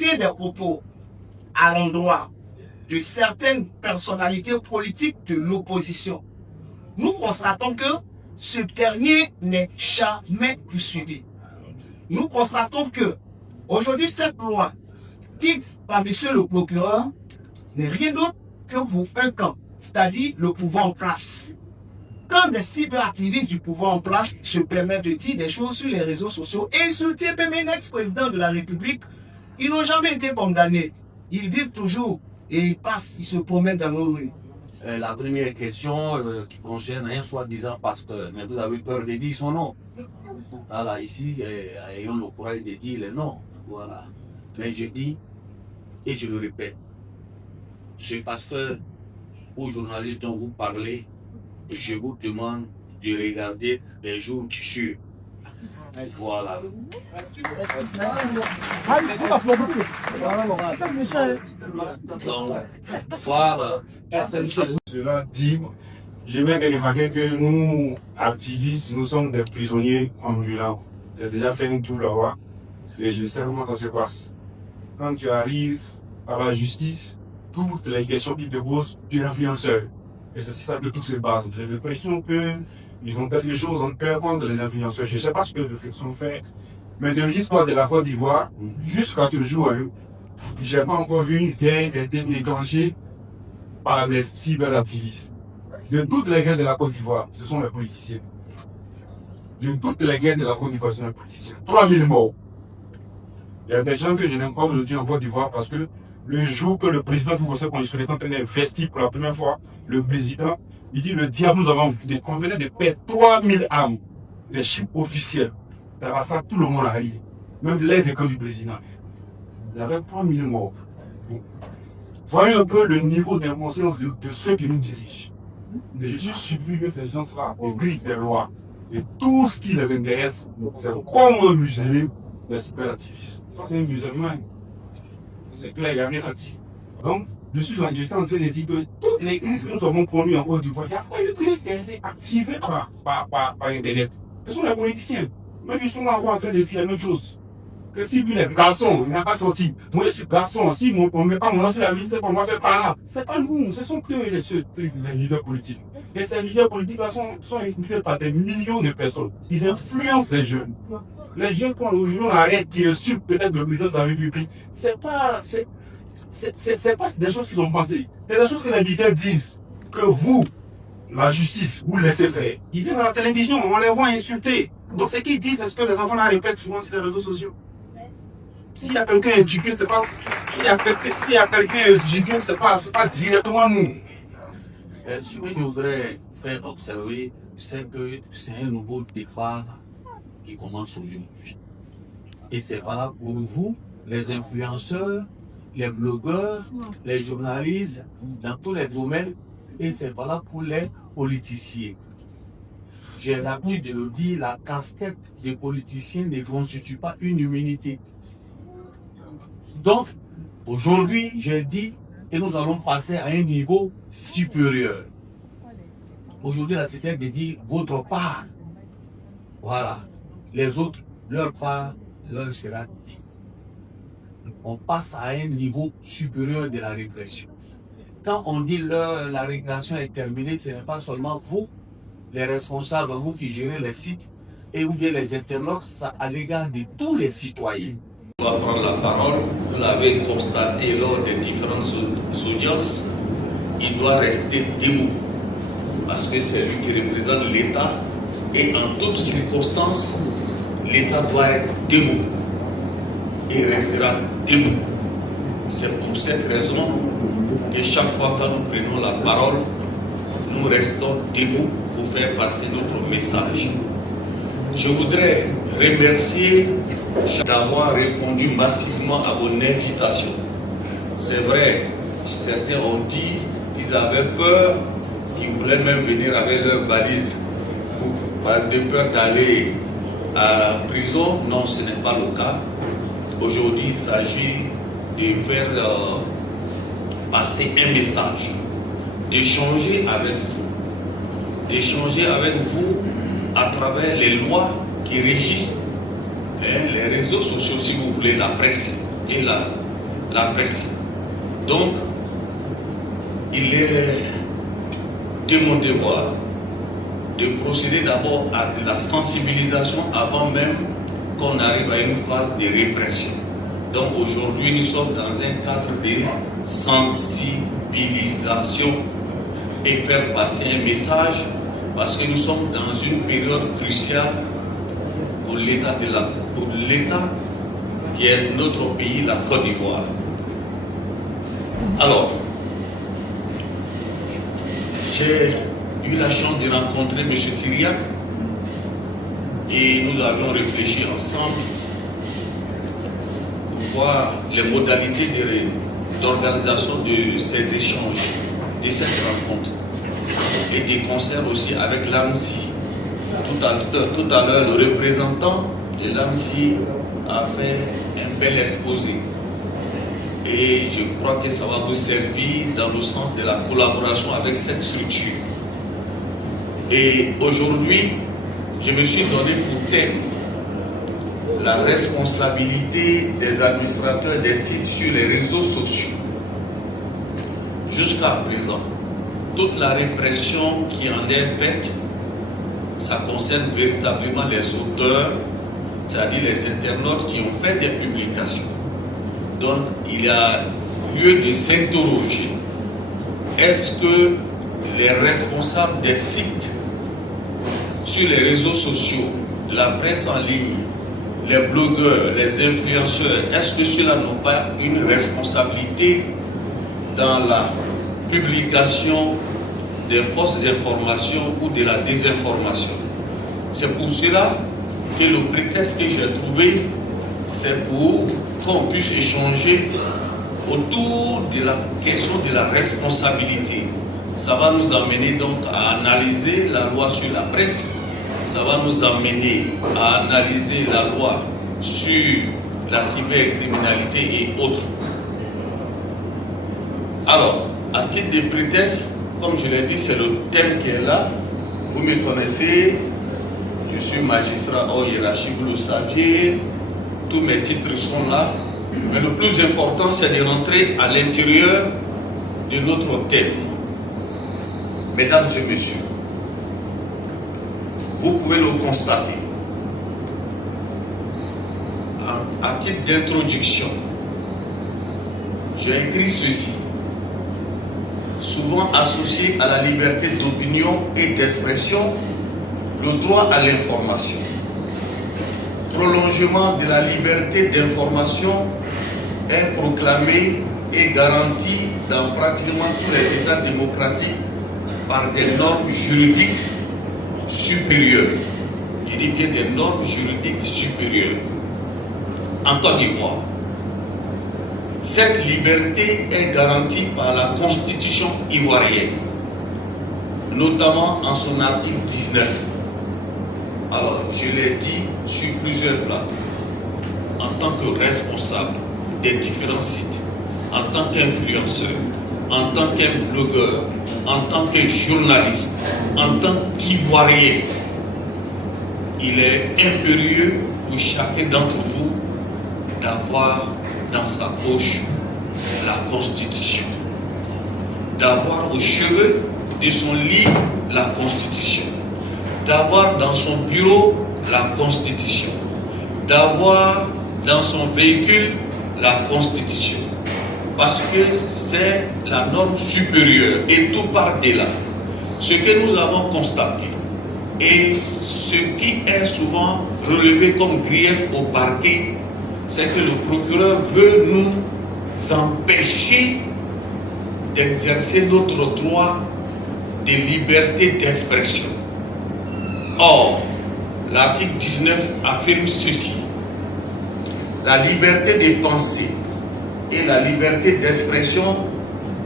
tient des propos à l'endroit de certaines personnalités politiques de l'opposition, nous constatons que ce dernier n'est jamais poursuivi. Nous constatons que aujourd'hui cette loi dite par monsieur le procureur n'est rien d'autre que pour un camp, c'est-à-dire le pouvoir en place. Quand des cyberactivistes du pouvoir en place se permettent de dire des choses sur les réseaux sociaux et insulter même un ex-président de la République, ils n'ont jamais été condamnés. Ils vivent toujours et ils passent, ils se promènent dans nos rues. La première question qui concerne un soi-disant pasteur, mais vous avez peur de dire son nom. Voilà, ici, ayons le courage de dire les noms. Voilà. Mais je dis, et je le répète, ce pasteur ou journaliste dont vous parlez, je vous demande de regarder les jours qui suivent. Voilà. Cela dit, je vais remarquer que nous, activistes, nous sommes des prisonniers ambulants. J'ai déjà fait une tour là-bas et je sais comment ça se passe. Quand tu arrives à la justice, toutes les questions qui te posent, tu es influenceur. Et c'est ça que tout se base. J'ai l'impression qu'ils ont quelque chose en cœur contre les influenceurs. Je ne sais pas ce que les réflexions fait, mais de l'histoire de la Côte d'Ivoire, jusqu'à ce jour, je n'ai pas encore vu une guerre qui a été déclenchée par les cyberactivistes. De toutes les guerres de la Côte d'Ivoire, ce sont les politiciens. De toutes les guerres de la Côte d'Ivoire, ce sont les politiciens. 3000 morts. Il y a des gens que je n'aime pas aujourd'hui en Côte d'Ivoire parce que le jour que le président du Conseil constitutionnel est en train d'investir pour la première fois, le président, il dit le diable nous avons convenu de perdre 3000 âmes, des chiffres officiels. Dans ça, tout le monde a ri. Même l'aide du président. Il y avait 3000 morts. Voyez un peu le niveau d'inconscience de ceux qui nous dirigent. Et je suis surpris que ces gens-là obligent des lois. Et tout ce qui les intéresse, c'est comment museler les cyberactivistes. Ça, c'est un musulman. C'est clair, il n'y a rien à dire. Donc, je suis en train de dire que toutes les crises que nous avons connues en Côte d'Ivoire, il n'y a pas de crise qui a été activée par Internet. Ce sont les politiciens. Même ils sont là en train de dire la même chose. Que si lui, les garçons, il n'a pas sorti. Moi, je suis garçon, si on ne met pas mon nom sur la liste, c'est pour moi faire par là. C'est pas nous, ce sont eux les leaders politiques. Et ces leaders politiques sont écoutés par des millions de personnes. Ils influencent les jeunes. Les jeunes, quand aujourd'hui on arrête qui insulte peut-être le président de la République, c'est pas des choses qu'ils ont pensées. C'est des choses que les leaders disent. Que vous, la justice, vous laissez faire. Ils viennent à la télévision, on les voit insulter. Donc ce qu'ils disent, c'est ce que les enfants la répètent souvent sur les réseaux sociaux. S'il y a quelqu'un éduqué, c'est pas. S'il y a quelqu'un éduqué, c'est pas directement nous. Ce que je voudrais faire observer, c'est que c'est un nouveau départ qui commence aujourd'hui. Et c'est valable pour vous, les influenceurs, les blogueurs, les journalistes, dans tous les domaines, et c'est valable pour les politiciens. J'ai l'habitude de le dire, la casse-tête des politiciens ne constitue pas une immunité. Donc, aujourd'hui, j'ai dit que nous allons passer à un niveau supérieur. Aujourd'hui, la CTF de dire votre part. Voilà. Les autres, leur part, leur sera dit. On passe à un niveau supérieur de la répression. Quand on dit la répression est terminée, ce n'est pas seulement vous, les responsables, vous qui gérez les sites, et ou bien les internautes, ça à l'égard de tous les citoyens. On va prendre la parole, vous l'avez constaté lors des différentes audiences, il doit rester debout, parce que c'est lui qui représente l'État, et en toutes circonstances, l'État doit être debout, et restera debout. C'est pour cette raison que chaque fois que nous prenons la parole, nous restons debout pour faire passer notre message. Je voudrais remercier d'avoir répondu massivement à mon invitation. C'est vrai, certains ont dit qu'ils avaient peur, qu'ils voulaient même venir avec leurs valises de peur d'aller à la prison. Non, ce n'est pas le cas. Aujourd'hui, il s'agit de faire passer un message, d'échanger avec vous à travers les lois qui régissent les réseaux sociaux, si vous voulez, la presse et la presse. Donc, il est de mon devoir de procéder d'abord à de la sensibilisation avant même qu'on arrive à une phase de répression. Donc aujourd'hui, nous sommes dans un cadre de sensibilisation et faire passer un message parce que nous sommes dans une période cruciale pour l'État qui est notre pays, la Côte d'Ivoire. Alors, j'ai eu la chance de rencontrer M. Syriac et nous avions réfléchi ensemble pour voir les modalités d'organisation de ces échanges, de cette rencontre et des concerts aussi avec l'AMSI. Tout à l'heure, le représentant de l'AMSI a fait un bel exposé. Et je crois que ça va vous servir dans le sens de la collaboration avec cette structure. Et aujourd'hui, je me suis donné pour thème la responsabilité des administrateurs des sites sur les réseaux sociaux. Jusqu'à présent, toute la répression qui en est faite, ça concerne véritablement les auteurs, c'est-à-dire les internautes qui ont fait des publications. Donc, il y a lieu de s'interroger. Est-ce que les responsables des sites sur les réseaux sociaux, de la presse en ligne, les blogueurs, les influenceurs, est-ce que ceux-là n'ont pas une responsabilité dans la publication des fausses informations ou de la désinformation? C'est pour cela que le prétexte que j'ai trouvé, c'est pour qu'on puisse échanger autour de la question de la responsabilité. Ça va nous amener donc à analyser la loi sur la presse, ça va nous amener à analyser la loi sur la cybercriminalité et autres. Alors, à titre de prétexte, comme je l'ai dit, c'est le thème qui est là. Vous me connaissez, je suis magistrat hors hiérarchie, vous le saviez. Tous mes titres sont là, mais le plus important, c'est de rentrer à l'intérieur de notre thème. Mesdames et messieurs, vous pouvez le constater. À titre d'introduction, j'ai écrit ceci. Souvent associé à la liberté d'opinion et d'expression, le droit à l'information. Prolongement de la liberté d'information est proclamé et garanti dans pratiquement tous les États démocratiques par des normes juridiques supérieures. Je dis bien des normes juridiques supérieures. En Côte d'Ivoire, cette liberté est garantie par la Constitution ivoirienne, notamment en son article 19. Alors, je l'ai dit sur plusieurs plateaux, en tant que responsable des différents sites, en tant qu'influenceur, en tant qu'un blogueur, en tant que journaliste, en tant qu'Ivoirien, il est impérieux pour chacun d'entre vous d'avoir dans sa poche la Constitution, d'avoir au cheveu de son lit la Constitution, d'avoir dans son bureau la Constitution, d'avoir dans son véhicule la Constitution, parce que c'est la norme supérieure et tout part de là. Ce que nous avons constaté et ce qui est souvent relevé comme grief au parquet, c'est que le procureur veut nous empêcher d'exercer notre droit de liberté d'expression. Or, l'article 19 affirme ceci. La liberté de penser et la liberté d'expression,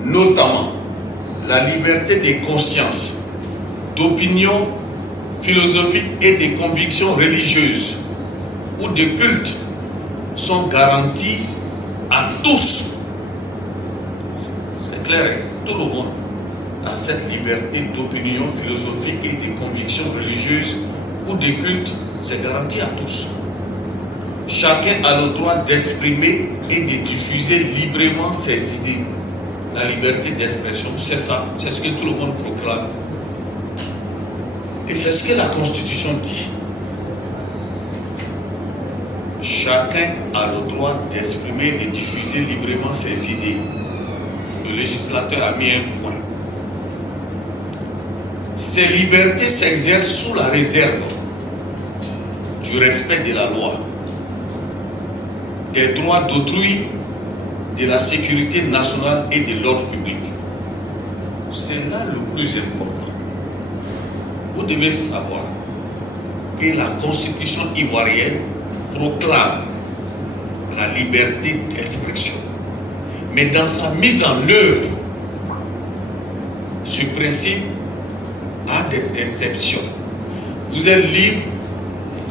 notamment la liberté de conscience, d'opinion philosophique et de convictions religieuses ou de culte, sont garanties à tous. C'est clair, tout le monde a cette liberté d'opinion philosophique et de convictions religieuses ou de culte, c'est garanti à tous. chacun a le droit d'exprimer et de diffuser librement ses idées. La liberté d'expression, c'est ça, c'est ce que tout le monde proclame. Et c'est ce que la Constitution dit. Chacun a le droit d'exprimer et de diffuser librement ses idées. Le législateur a mis un point. Ces libertés s'exercent sous la réserve du respect de la loi, des droits d'autrui, de la sécurité nationale et de l'ordre public. C'est là le plus important. Vous devez savoir que la Constitution ivoirienne proclame la liberté d'expression. Mais dans sa mise en œuvre, ce principe a des exceptions. Vous êtes libre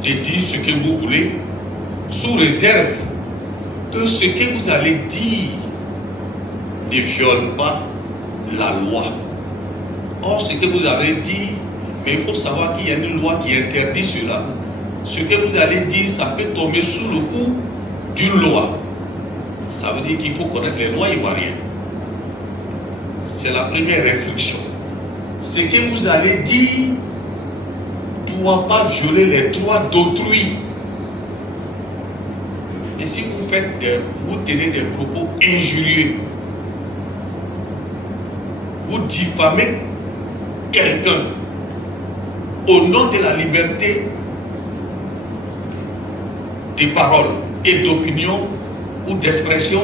de dire ce que vous voulez, sous réserve que ce que vous allez dire ne viole pas la loi. Or, ce que vous avez dit, mais il faut savoir qu'il y a une loi qui interdit cela. Ce que vous allez dire, ça peut tomber sous le coup d'une loi. Ça veut dire qu'il faut connaître les lois ivoiriennes. C'est la première restriction. Ce que vous allez dire ne doit pas violer les droits d'autrui. Et si vous tenez des propos injurieux, vous diffamez quelqu'un au nom de la liberté de parole et d'opinion ou d'expression,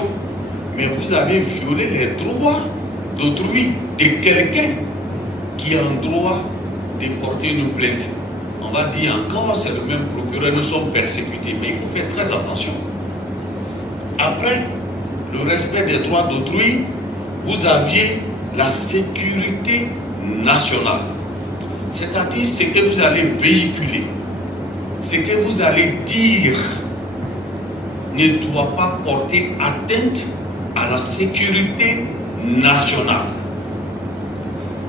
mais vous avez violé les droits d'autrui de quelqu'un qui a un droit de porter une plainte. On va dire encore, c'est le même procureur, nous sommes persécutés, mais il faut faire très attention. Après le respect des droits d'autrui, vous aviez la sécurité nationale. C'est-à-dire ce que vous allez véhiculer, ce que vous allez dire ne doit pas porter atteinte à la sécurité nationale.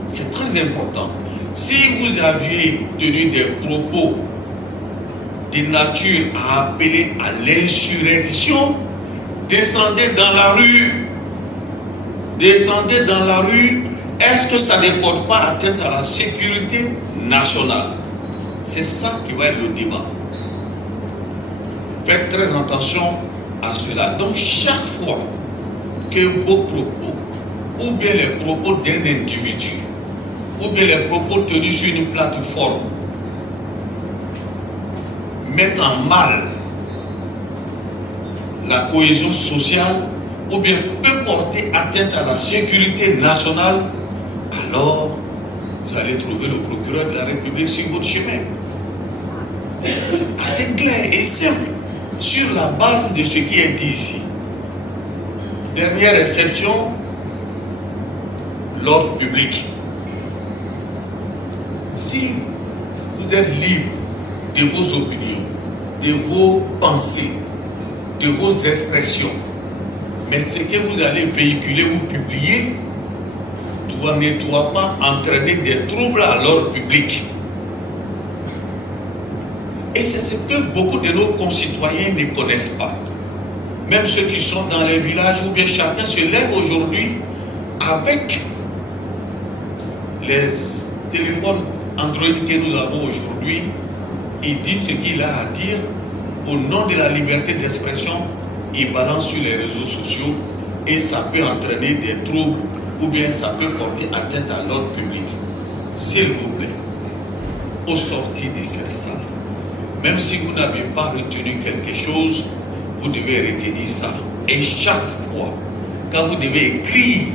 C'est très important. Si vous aviez tenu des propos de nature à appeler à l'insurrection, descendez dans la rue. Descendez dans la rue. Est-ce que ça ne porte pas atteinte à la sécurité nationale? C'est ça qui va être le débat. Faites très attention à cela. Donc chaque fois que vos propos, ou bien les propos d'un individu, ou bien les propos tenus sur une plateforme, mettent en mal la cohésion sociale, ou bien peut porter atteinte à la sécurité nationale, alors vous allez trouver le procureur de la République sur votre chemin. C'est assez clair et simple sur la base de ce qui est dit ici. Dernière exception, l'ordre public. Si vous êtes libre de vos opinions, de vos pensées, de vos expressions, mais ce que vous allez véhiculer ou publier ne doit pas entraîner des troubles à l'ordre public. Et c'est ce que beaucoup de nos concitoyens ne connaissent pas. Même ceux qui sont dans les villages, où bien chacun se lève aujourd'hui avec les téléphones Android que nous avons aujourd'hui, il dit ce qu'il a à dire au nom de la liberté d'expression, il balance sur les réseaux sociaux et ça peut entraîner des troubles ou bien ça peut porter atteinte à l'ordre public. S'il vous plaît, au sortir de cette salle, même si vous n'avez pas retenu quelque chose, vous devez retenir ça. Et chaque fois, quand vous devez écrire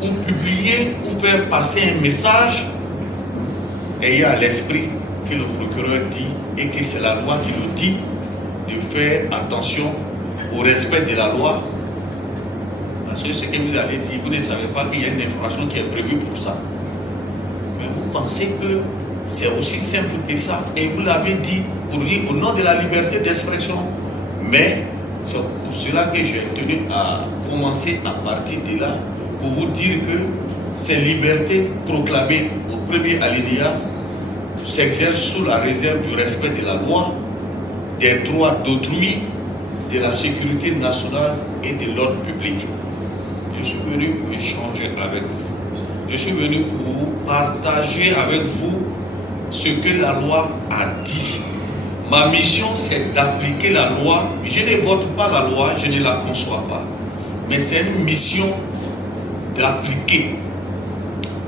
ou publier ou faire passer un message, ayez à l'esprit que le procureur dit et que c'est la loi qui nous dit de faire attention au respect de la loi. Parce que ce que vous allez dire, vous ne savez pas qu'il y a une infraction qui est prévue pour ça. Mais vous pensez que c'est aussi simple que ça. Et vous l'avez dit pour dire au nom de la liberté d'expression. Mais c'est pour cela que j'ai tenu à commencer à partir de là pour vous dire que ces libertés proclamées au premier alinéa s'exercent sous la réserve du respect de la loi, des droits d'autrui, de la sécurité nationale et de l'ordre public. Je suis venu pour échanger avec vous. Je suis venu pour partager avec vous ce que la loi a dit. Ma mission, c'est d'appliquer la loi. Je ne vote pas la loi, je ne la conçois pas. Mais c'est une mission d'appliquer.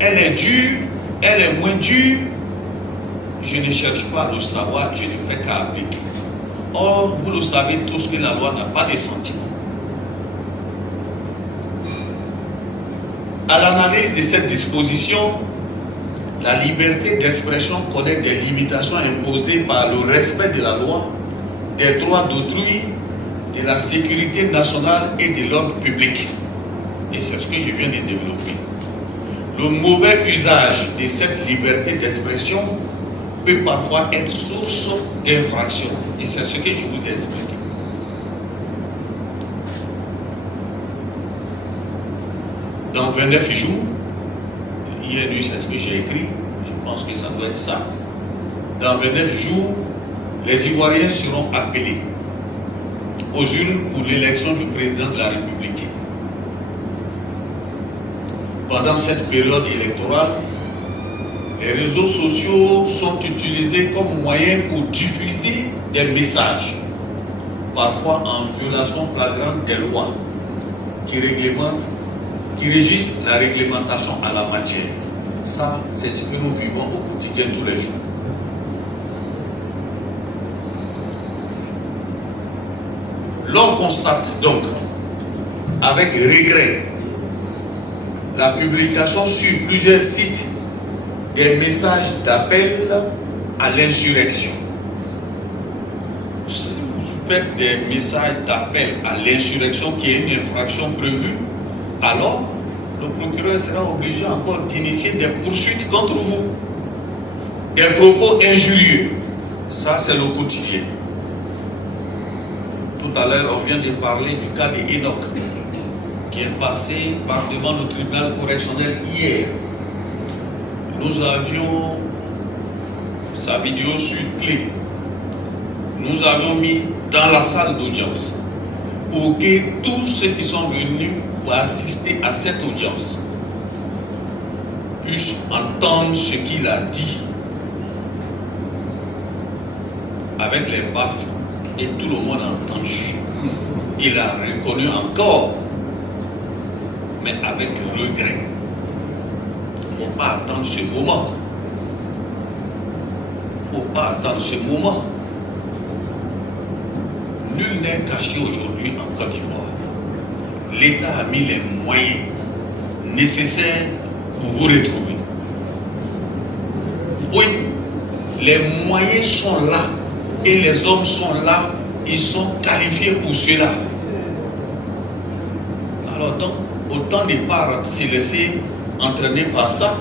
Elle est dure, elle est moins dure. Je ne cherche pas à le savoir, je ne fais qu'à appliquer. Or, vous le savez tous que la loi n'a pas de sentiments. À l'analyse de cette disposition, la liberté d'expression connaît des limitations imposées par le respect de la loi, des droits d'autrui, de la sécurité nationale et de l'ordre public. Et c'est ce que je viens de développer. Le mauvais usage de cette liberté d'expression peut parfois être source d'infraction. Et c'est ce que je vous ai expliqué. Dans 29 jours, hier nuit, c'est ce que j'ai écrit, je pense que ça doit être ça. Dans 29 jours, les Ivoiriens seront appelés aux urnes pour l'élection du président de la République. Pendant cette période électorale, les réseaux sociaux sont utilisés comme moyen pour diffuser des messages, parfois en violation flagrante des lois qui régissent la réglementation à la matière. Ça, c'est ce que nous vivons au quotidien tous les jours. L'on constate donc avec regret la publication sur plusieurs sites des messages d'appel à l'insurrection. Si vous faites des messages d'appel à l'insurrection qui est une infraction prévue, alors le procureur sera obligé encore d'initier des poursuites contre vous. Des propos injurieux, ça c'est le quotidien. Tout à l'heure, on vient de parler du cas d'Enoch, qui est passé par devant le tribunal correctionnel hier. Nous avions sa vidéo sur clé. Nous avions mis dans la salle d'audience pour que tous ceux qui sont venus pour assister à cette audience puissent entendre ce qu'il a dit avec les baffes et tout le monde a entendu. Il a reconnu encore, mais avec regret. Il ne faut pas attendre ce moment. Il ne faut pas attendre ce moment. Nul n'est caché aujourd'hui en Côte d'Ivoire. L'État a mis les moyens nécessaires pour vous retrouver. Oui, les moyens sont là et les hommes sont là, ils sont qualifiés pour cela. Alors donc, autant ne pas se laisser entraîner par ça.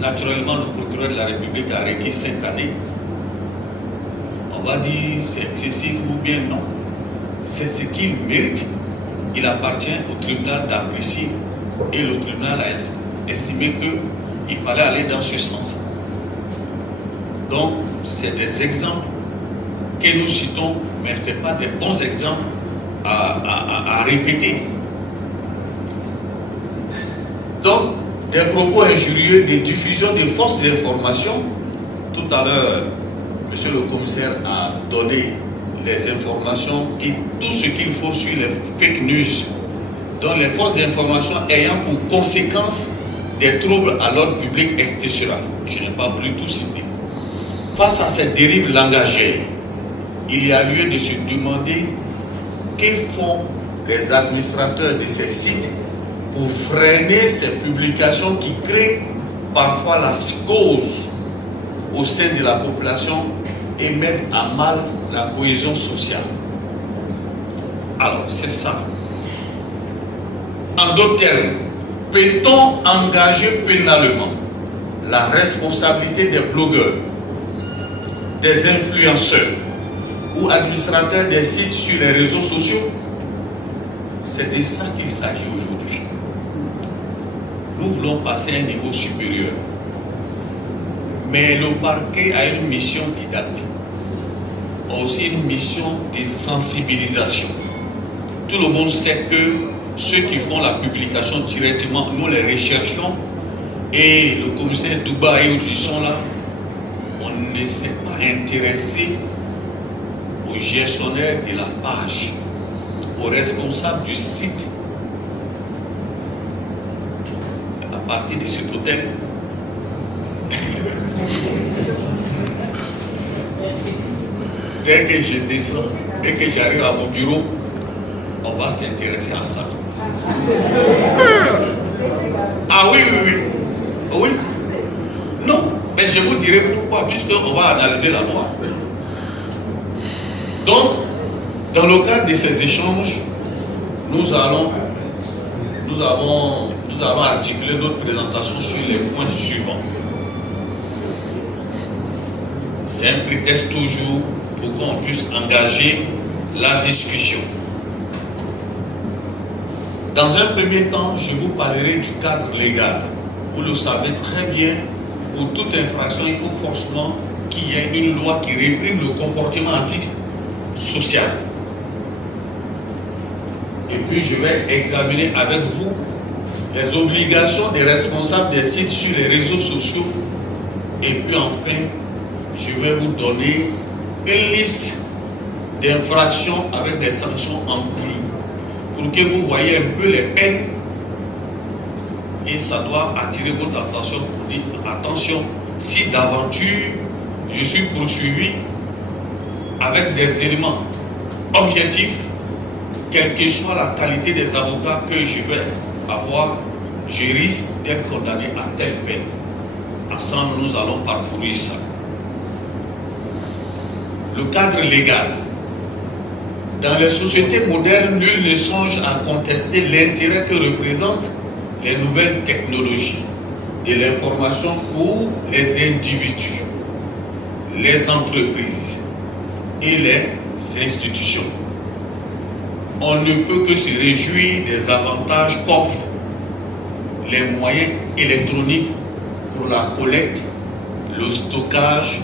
Naturellement, le procureur de la République a requis 5 années. On va dire c'est excessif ou bien non. C'est ce qu'il mérite. Il appartient au tribunal d'apprécier. Et le tribunal a estimé qu'il fallait aller dans ce sens. Donc, c'est des exemples que nous citons, mais ce n'est pas des bons exemples à répéter. Donc, des propos injurieux, des diffusions de fausses informations. Tout à l'heure, monsieur le commissaire a donné les informations et tout ce qu'il faut sur les fake news. Donc, les fausses informations ayant pour conséquence des troubles à l'ordre public, etc. Je n'ai pas voulu tout citer. Face à cette dérive langagère, il y a lieu de se demander que font les administrateurs de ces sites pour freiner ces publications qui créent parfois la psychose au sein de la population et mettent à mal la cohésion sociale. Alors, c'est ça. En d'autres termes, peut-on engager pénalement la responsabilité des blogueurs, des influenceurs ou administrateurs des sites sur les réseaux sociaux? C'est de ça qu'il s'agit aujourd'hui. Nous voulons passer à un niveau supérieur. Mais le parquet a une mission didactique. a aussi une mission de sensibilisation. Tout le monde sait que ceux qui font la publication directement, nous les recherchons, et le commissaire Douba et autres sont là. On ne s'est pas intéressé au gestionnaire de la page, au responsable du site. À partir de cet hôtel, dès que je descends et que j'arrive à mon bureau, on va s'intéresser à ça. Ah oui, oui, oui. Oui. Non, mais je vous dirai pourquoi, puisqu'on va analyser la loi. Donc, dans le cadre de ces échanges, nous avons articulé notre présentation sur les points suivants. C'est un prétexte toujours pour qu'on puisse engager la discussion. Dans un premier temps, je vous parlerai du cadre légal. Vous le savez très bien, pour toute infraction, il faut forcément qu'il y ait une loi qui réprime le comportement antisocial. Et puis, je vais examiner avec vous les obligations des responsables des sites sur les réseaux sociaux. Et puis, enfin, je vais vous donner une liste d'infractions avec des sanctions encourues pour que vous voyez un peu les peines. Et ça doit attirer votre attention pour dire attention, si d'aventure je suis poursuivi avec des éléments objectifs, quelle que soit la qualité des avocats que je vais avoir, je risque d'être condamné à telle peine. Ensemble, nous allons parcourir ça. Le cadre légal. Dans les sociétés modernes, nul ne songe à contester l'intérêt que représentent les nouvelles technologies de l'information pour les individus, les entreprises et les institutions. On ne peut que se réjouir des avantages qu'offrent les moyens électroniques pour la collecte, le stockage,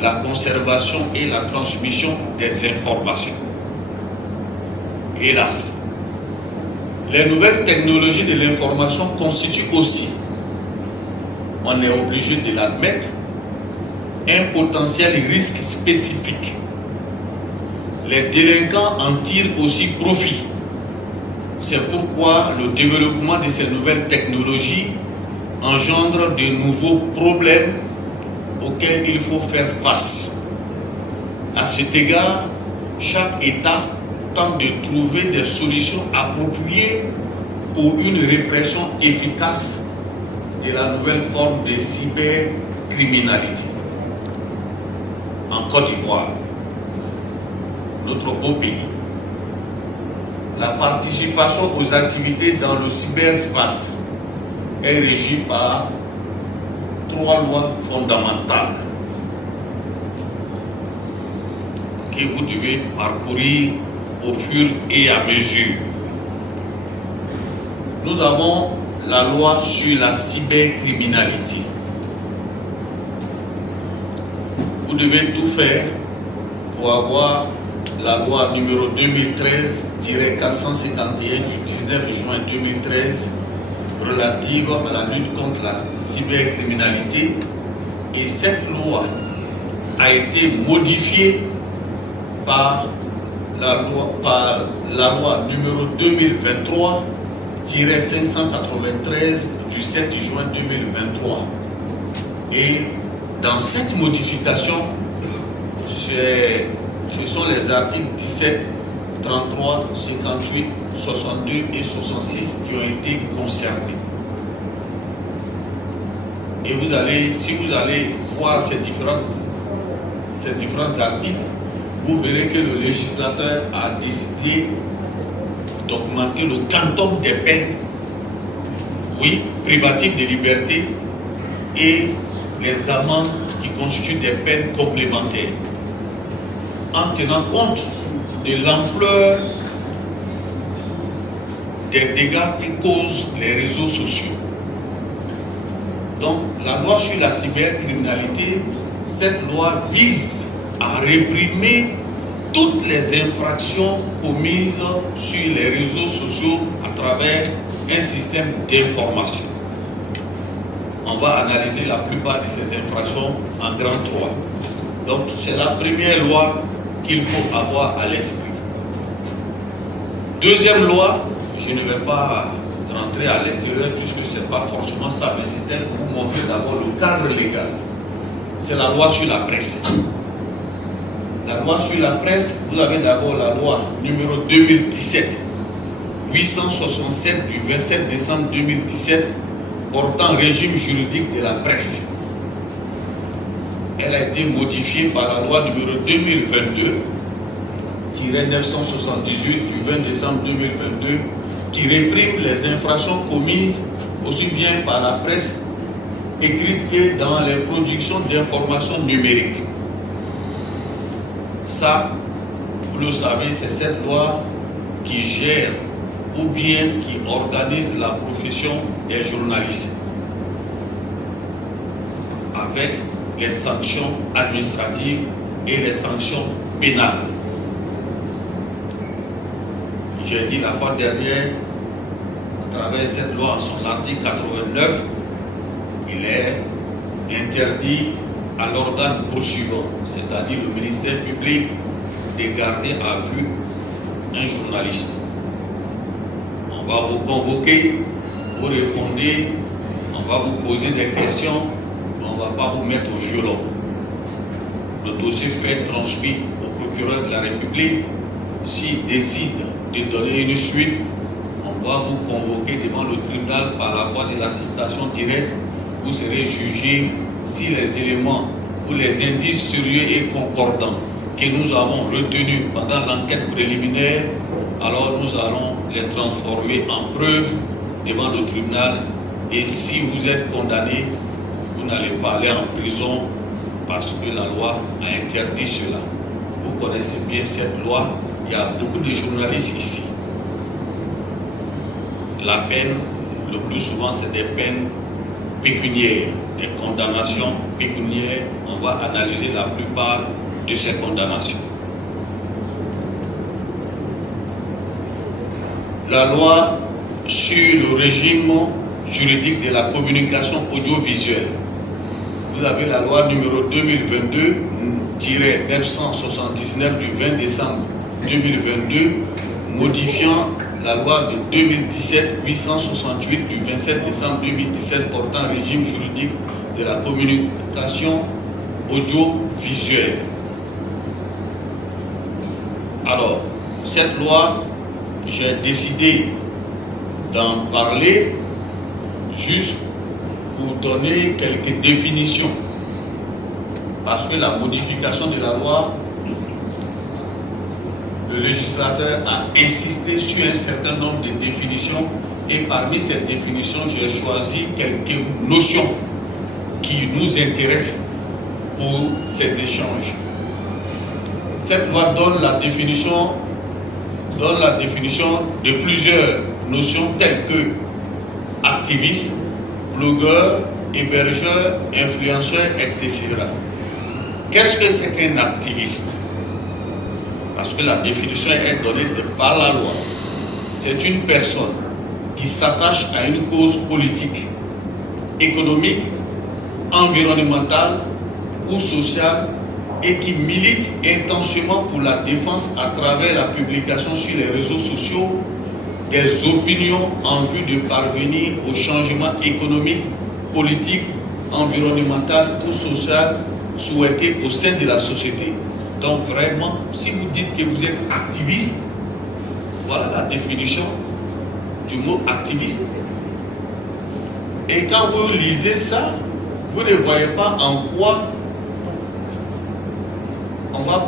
la conservation et la transmission des informations. Hélas, les nouvelles technologies de l'information constituent aussi, on est obligé de l'admettre, un potentiel risque spécifique. Les délinquants en tirent aussi profit. C'est pourquoi le développement de ces nouvelles technologies engendre de nouveaux problèmes auxquels il faut faire face. À cet égard, chaque État tente de trouver des solutions appropriées pour une répression efficace de la nouvelle forme de cybercriminalité. En Côte d'Ivoire, notre beau pays, la participation aux activités dans le cyberspace est régie par 3 lois fondamentales que vous devez parcourir au fur et à mesure. Nous avons la loi sur la cybercriminalité. Vous devez tout faire pour avoir la loi numéro 2013-451 du 19 juin 2013 relative à la lutte contre la cybercriminalité. Et cette loi a été modifiée par la loi numéro 2023-593 du 7 juin 2023. Et dans cette modification, ce sont les articles 17, 33, 58, 62 et 66 qui ont été concernés. Et si vous allez voir ces différents articles, vous verrez que le législateur a décidé d'augmenter le quantum des peines, oui, privatives de liberté, et les amendes qui constituent des peines complémentaires, en tenant compte de l'ampleur des dégâts que causent les réseaux sociaux. Donc, la loi sur la cybercriminalité, cette loi vise à réprimer toutes les infractions commises sur les réseaux sociaux à travers un système d'information. On va analyser la plupart de ces infractions en grand 3. Donc c'est la première loi qu'il faut avoir à l'esprit. Deuxième loi, je ne vais pas rentrer à l'intérieur puisque ce n'est pas forcément ça, mais c'était pour vous montrer d'abord le cadre légal. C'est la loi sur la presse. La loi sur la presse, vous avez d'abord la loi numéro 2017-867 du 27 décembre 2017 portant régime juridique de la presse. Elle a été modifiée par la loi numéro 2022-978 du 20 décembre 2022 qui réprime les infractions commises aussi bien par la presse écrite que dans les productions d'informations numériques. Ça, vous le savez, c'est cette loi qui gère ou bien qui organise la profession des journalistes avec les sanctions administratives et les sanctions pénales. J'ai dit la fois dernière, à travers cette loi, en son article 89, il est interdit à l'organe poursuivant, c'est-à-dire le ministère public, de garder à vue un journaliste. On va vous convoquer, vous répondez, on va vous poser des questions, on ne va pas vous mettre au violon. Le dossier peut être transmis au procureur de la République. S'il décide de donner une suite, on va vous convoquer devant le tribunal par la voie de la citation directe. Vous serez jugé si les éléments ou les indices sérieux et concordants que nous avons retenus pendant l'enquête préliminaire, alors nous allons les transformer en preuves devant le tribunal. Et si vous êtes condamné, vous n'allez pas aller en prison parce que la loi a interdit cela. Vous connaissez bien cette loi, il y a beaucoup de journalistes ici. La peine, le plus souvent, c'est des peines pécuniaires, des condamnations pécuniaires. On va analyser la plupart de ces condamnations. La loi sur le régime juridique de la communication audiovisuelle. Vous avez la loi numéro 2022-979 du 20 décembre 2022 modifiant la loi de 2017-868 du 27 décembre 2017 portant régime juridique de la communication audiovisuelle. Alors, cette loi, j'ai décidé d'en parler juste pour donner quelques définitions. Parce que la modification de la loi, le législateur a insisté sur un certain nombre de définitions et parmi ces définitions, j'ai choisi quelques notions qui nous intéressent pour ces échanges. Cette loi donne la définition de plusieurs notions telles que activiste, blogueur, hébergeur, influenceur, etc. Qu'est-ce que c'est qu'un activiste? Parce que la définition est donnée par la loi. C'est une personne qui s'attache à une cause politique, économique, environnementale ou sociale et qui milite intensément pour la défense à travers la publication sur les réseaux sociaux des opinions en vue de parvenir au changement économique, politique, environnemental ou social souhaité au sein de la société. Donc vraiment, si vous dites que vous êtes activiste, voilà la définition du mot activiste. Et quand vous lisez ça, vous ne voyez pas en quoi on va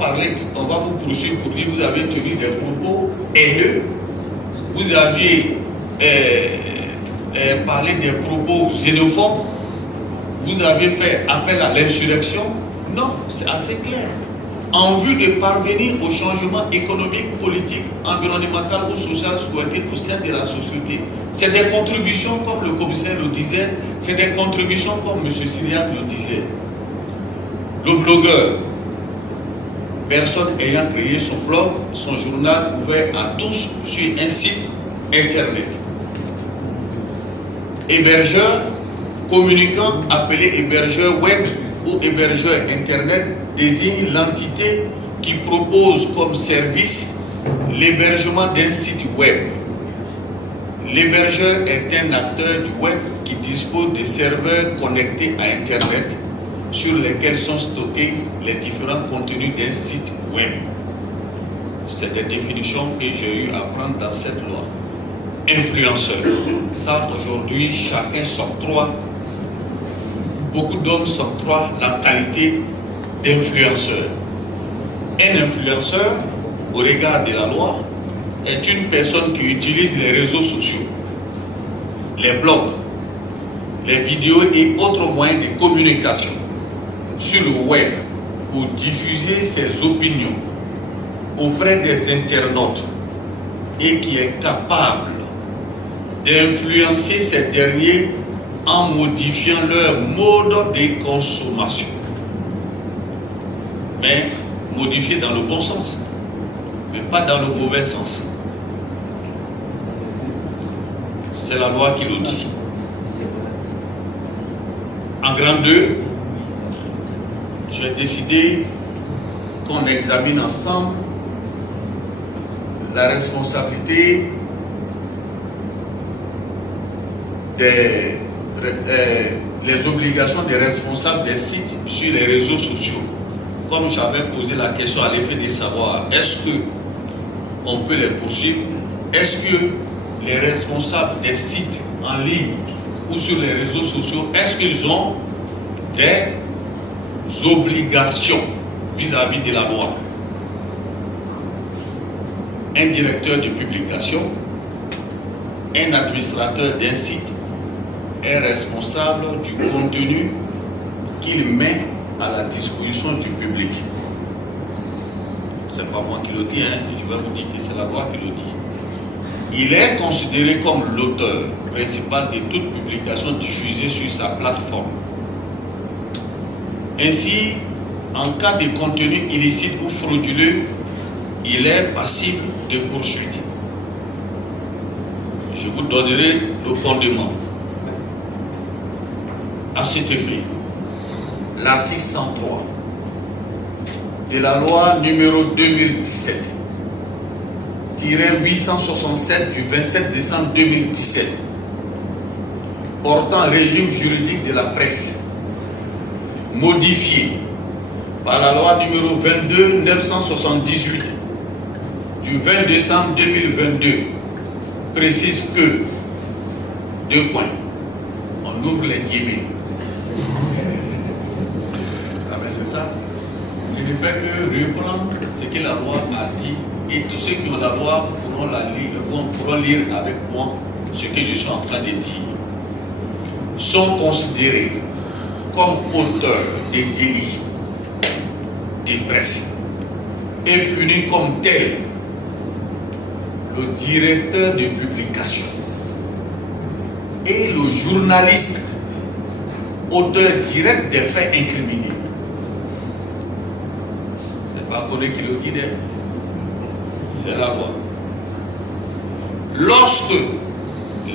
vous poursuivre pour dire que vous avez tenu des propos haineux, vous aviez parlé des propos xénophobes, vous avez fait appel à l'insurrection. Non, c'est assez clair. En vue de parvenir au changement économique, politique, environnemental ou social souhaité au sein de la société. C'est des contributions comme le commissaire le disait, c'est des contributions comme M. Syriac le disait. Le blogueur, personne ayant créé son blog, son journal ouvert à tous sur un site internet. Hébergeur, communicant appelé hébergeur web ou hébergeur internet désigne l'entité qui propose comme service l'hébergement d'un site web. L'hébergeur est un acteur du web qui dispose de serveurs connectés à Internet sur lesquels sont stockés les différents contenus d'un site web. C'est des définitions que j'ai eu à prendre dans cette loi. Influenceur. Ça, aujourd'hui, chacun s'octroie, beaucoup d'hommes s'octroient la qualité d'influenceur. Un influenceur, au regard de la loi, est une personne qui utilise les réseaux sociaux, les blogs, les vidéos et autres moyens de communication sur le web pour diffuser ses opinions auprès des internautes et qui est capable d'influencer ces derniers en modifiant leur mode de consommation. Mais modifié dans le bon sens, mais pas dans le mauvais sens. C'est la loi qui le dit. En grand 2, j'ai décidé qu'on examine ensemble la responsabilité les obligations des responsables des sites sur les réseaux sociaux. Comme j'avais posé la question à l'effet de savoir, est-ce qu'on peut les poursuivre? Est-ce que les responsables des sites en ligne ou sur les réseaux sociaux, est-ce qu'ils ont des obligations vis-à-vis de la loi? Un directeur de publication, un administrateur d'un site est responsable du contenu qu'il met à la disposition du public. C'est pas moi qui le dis, je vais vous dire que c'est la loi qui le dit. Il est considéré comme l'auteur principal de toute publication diffusée sur sa plateforme. Ainsi, en cas de contenu illicite ou frauduleux, il est passible de poursuite. Je vous donnerai le fondement. À cet effet, l'article 103 de la loi numéro 2017-867 du 27 décembre 2017 portant régime juridique de la presse, modifié par la loi numéro 22-978 du 20 décembre 2022, précise que, deux points, on ouvre les guillemets. Ah ben c'est ça. Je ne fais que reprendre ce que la loi a dit et tous ceux qui ont la loi pourront lire avec moi ce que je suis en train de dire. Sont considérés comme auteurs des délits de presse et punis comme tels le directeur de publication et le journaliste auteur direct des faits incriminés. C'est pas Koné qui le dit, c'est la loi. Lorsque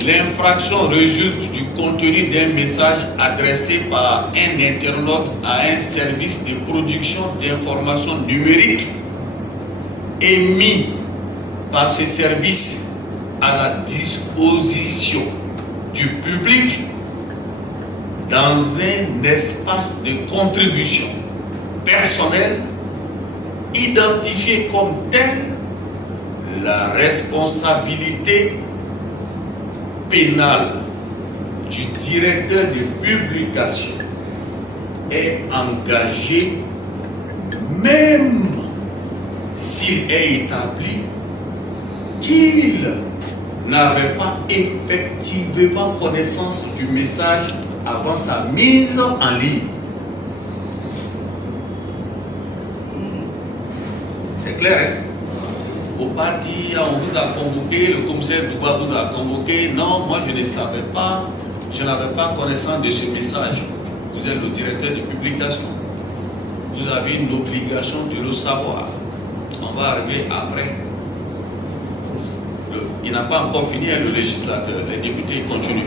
l'infraction résulte du contenu d'un message adressé par un internaute à un service de production d'informations numériques émis par ce service à la disposition du public dans un espace de contribution personnelle identifié comme tel, la responsabilité pénale du directeur de publication est engagée même s'il est établi qu'il n'avait pas effectivement connaissance du message avant sa mise en ligne. C'est clair, hein? Au parti, on vous a convoqué, le commissaire Douba vous a convoqué. Non, moi je ne savais pas, je n'avais pas connaissance de ce message. Vous êtes le directeur de publication. vous avez une obligation de le savoir. On va arriver après. Il n'a pas encore fini, le législateur. Les députés continuent.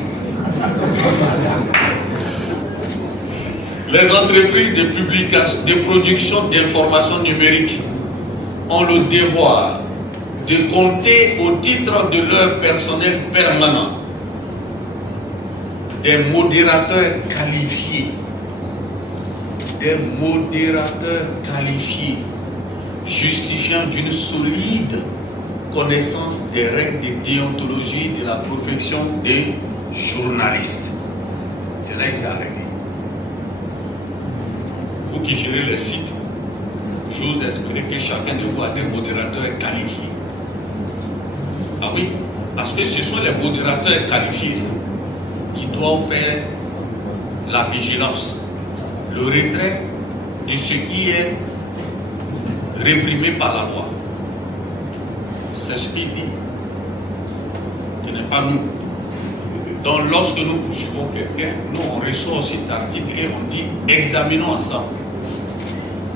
Les entreprises de publication, de production d'informations numériques ont le devoir de compter au titre de leur personnel permanent des modérateurs qualifiés. Des modérateurs qualifiés justifiant d'une solide connaissance des règles de déontologie de la profession des journalistes. C'est là qu'il s'est arrêté. Vous qui gérez les sites, j'ose espérer que chacun de vous a des modérateurs qualifiés. Ah oui, parce que ce sont les modérateurs qualifiés qui doivent faire la vigilance, le retrait de ce qui est réprimé par la loi. C'est ce qu'il dit. Ce n'est pas nous. Donc lorsque nous poursuivons quelqu'un, nous on ressort cet article et on dit examinons ensemble.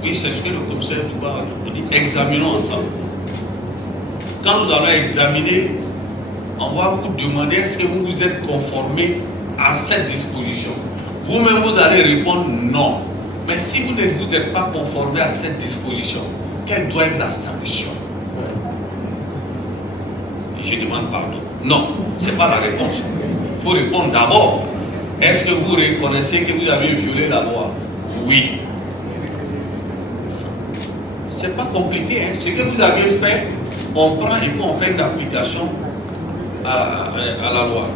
Oui, c'est ce que le commissaire Touba dit, examinons ensemble. Quand nous allons examiner, on va vous demander est-ce que vous vous êtes conformé à cette disposition. Vous-même vous allez répondre non. Mais si vous ne vous êtes pas conformé à cette disposition, quelle doit être la sanction? Je demande pardon. Non, ce n'est pas la réponse. Il faut répondre d'abord. Est-ce que vous reconnaissez que vous avez violé la loi? Oui. Ce n'est pas compliqué. Hein. Ce que vous avez fait, on prend et puis on fait une application à la loi.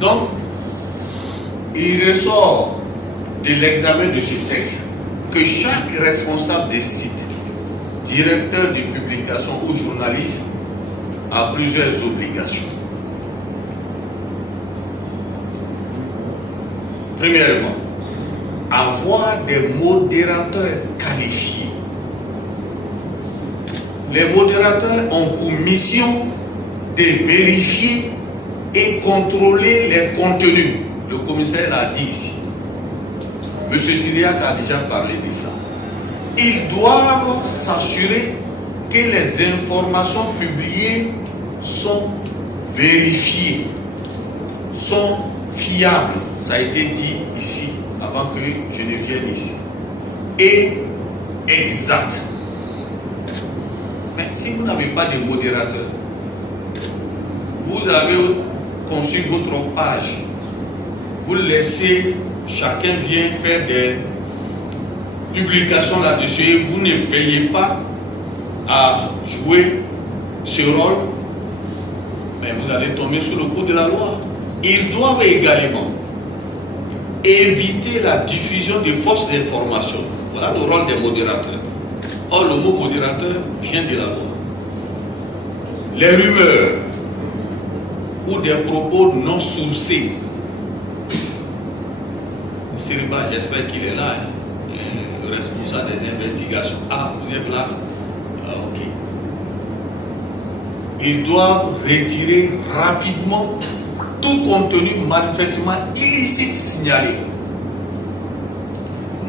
Donc, il ressort de l'examen de ce texte que chaque responsable des sites, directeur de publication ou journaliste a plusieurs obligations. Premièrement, avoir des modérateurs qualifiés. Les modérateurs ont pour mission de vérifier et contrôler les contenus. Le commissaire l'a dit ici. M. Syriac a déjà parlé de ça. Ils doivent s'assurer que les informations publiées sont vérifiées, sont fiables. Ça a été dit ici, avant que je ne vienne ici. Et exactes. Mais si vous n'avez pas de modérateur, vous avez conçu votre page, vous laissez, chacun vient faire des publications là-dessus et vous ne veillez pas à jouer ce rôle, mais vous allez tomber sous le coup de la loi. Ils doivent également éviter la diffusion de fausses informations. Voilà le rôle des modérateurs. Or, le mot modérateur vient de la loi. Les rumeurs ou des propos non sourcés. Siriba, j'espère qu'il est là, hein, le responsable des investigations. Ah, vous êtes là? Ah, ok. Ils doivent retirer rapidement tout contenu manifestement illicite signalé.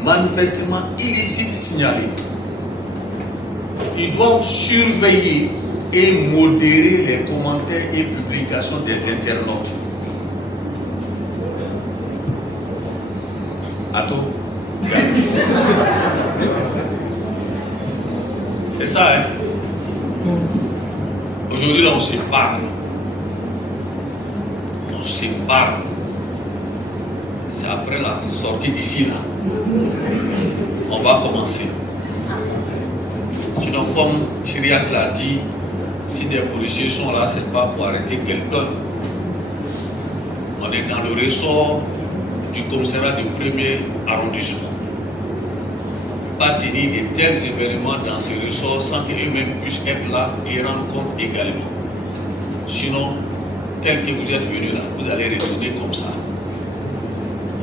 Manifestement illicite signalé. Ils doivent surveiller et modérer les commentaires et publications des internautes. Attends. C'est ça, hein? Aujourd'hui, là, on se parle. On se parle. C'est après la sortie d'ici, là. On va commencer. Sinon, comme Syriac l'a dit, si des policiers sont là, ce n'est pas pour arrêter quelqu'un. On est dans le ressort du commissariat du premier arrondissement. On ne peut pas tenir de tels événements dans ce ressort sans qu'eux-mêmes puissent être là et rendre compte également. Sinon, tel que vous êtes venu là, vous allez retourner comme ça.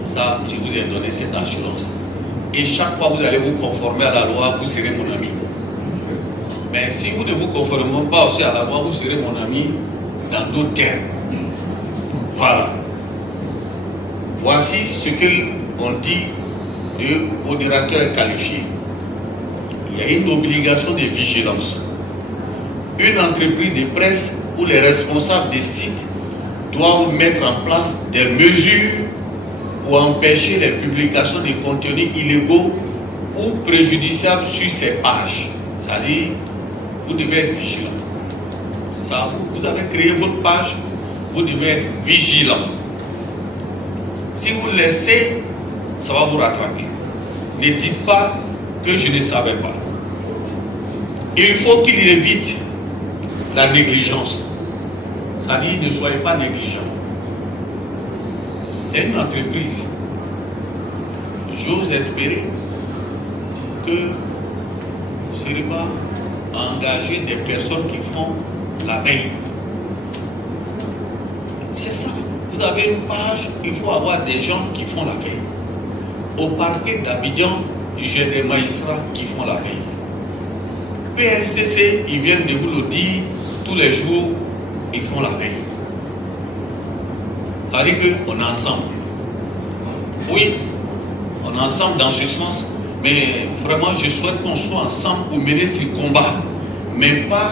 Ça, je vous ai donné cette assurance. Et chaque fois que vous allez vous conformer à la loi, vous serez mon ami. Mais si vous ne vous conformez pas aussi à la loi, vous serez mon ami dans d'autres termes. Voilà. Voici ce qu'on dit de modérateur qualifié, il y a une obligation de vigilance. Une entreprise de presse ou les responsables des sites doivent mettre en place des mesures pour empêcher les publications de contenus illégaux ou préjudiciables sur ces pages. C'est-à-dire, vous devez être vigilant. Ça, vous avez créé votre page, vous devez être vigilant. Si vous laissez, ça va vous rattraper. Ne dites pas que je ne savais pas. Il faut qu'il évite la négligence. C'est-à-dire, ne soyez pas négligent. C'est une entreprise. J'ose espérer que ce n'est pas engager des personnes qui font la veille. C'est ça. Vous avez une page, il faut avoir des gens qui font la veille. Au parquet d'Abidjan, j'ai des magistrats qui font la veille. PLCC, ils viennent de vous le dire, tous les jours, ils font la veille. Ça veut dire qu'on est ensemble. Oui, on est ensemble dans ce sens, mais vraiment, je souhaite qu'on soit ensemble pour mener ce combat, mais pas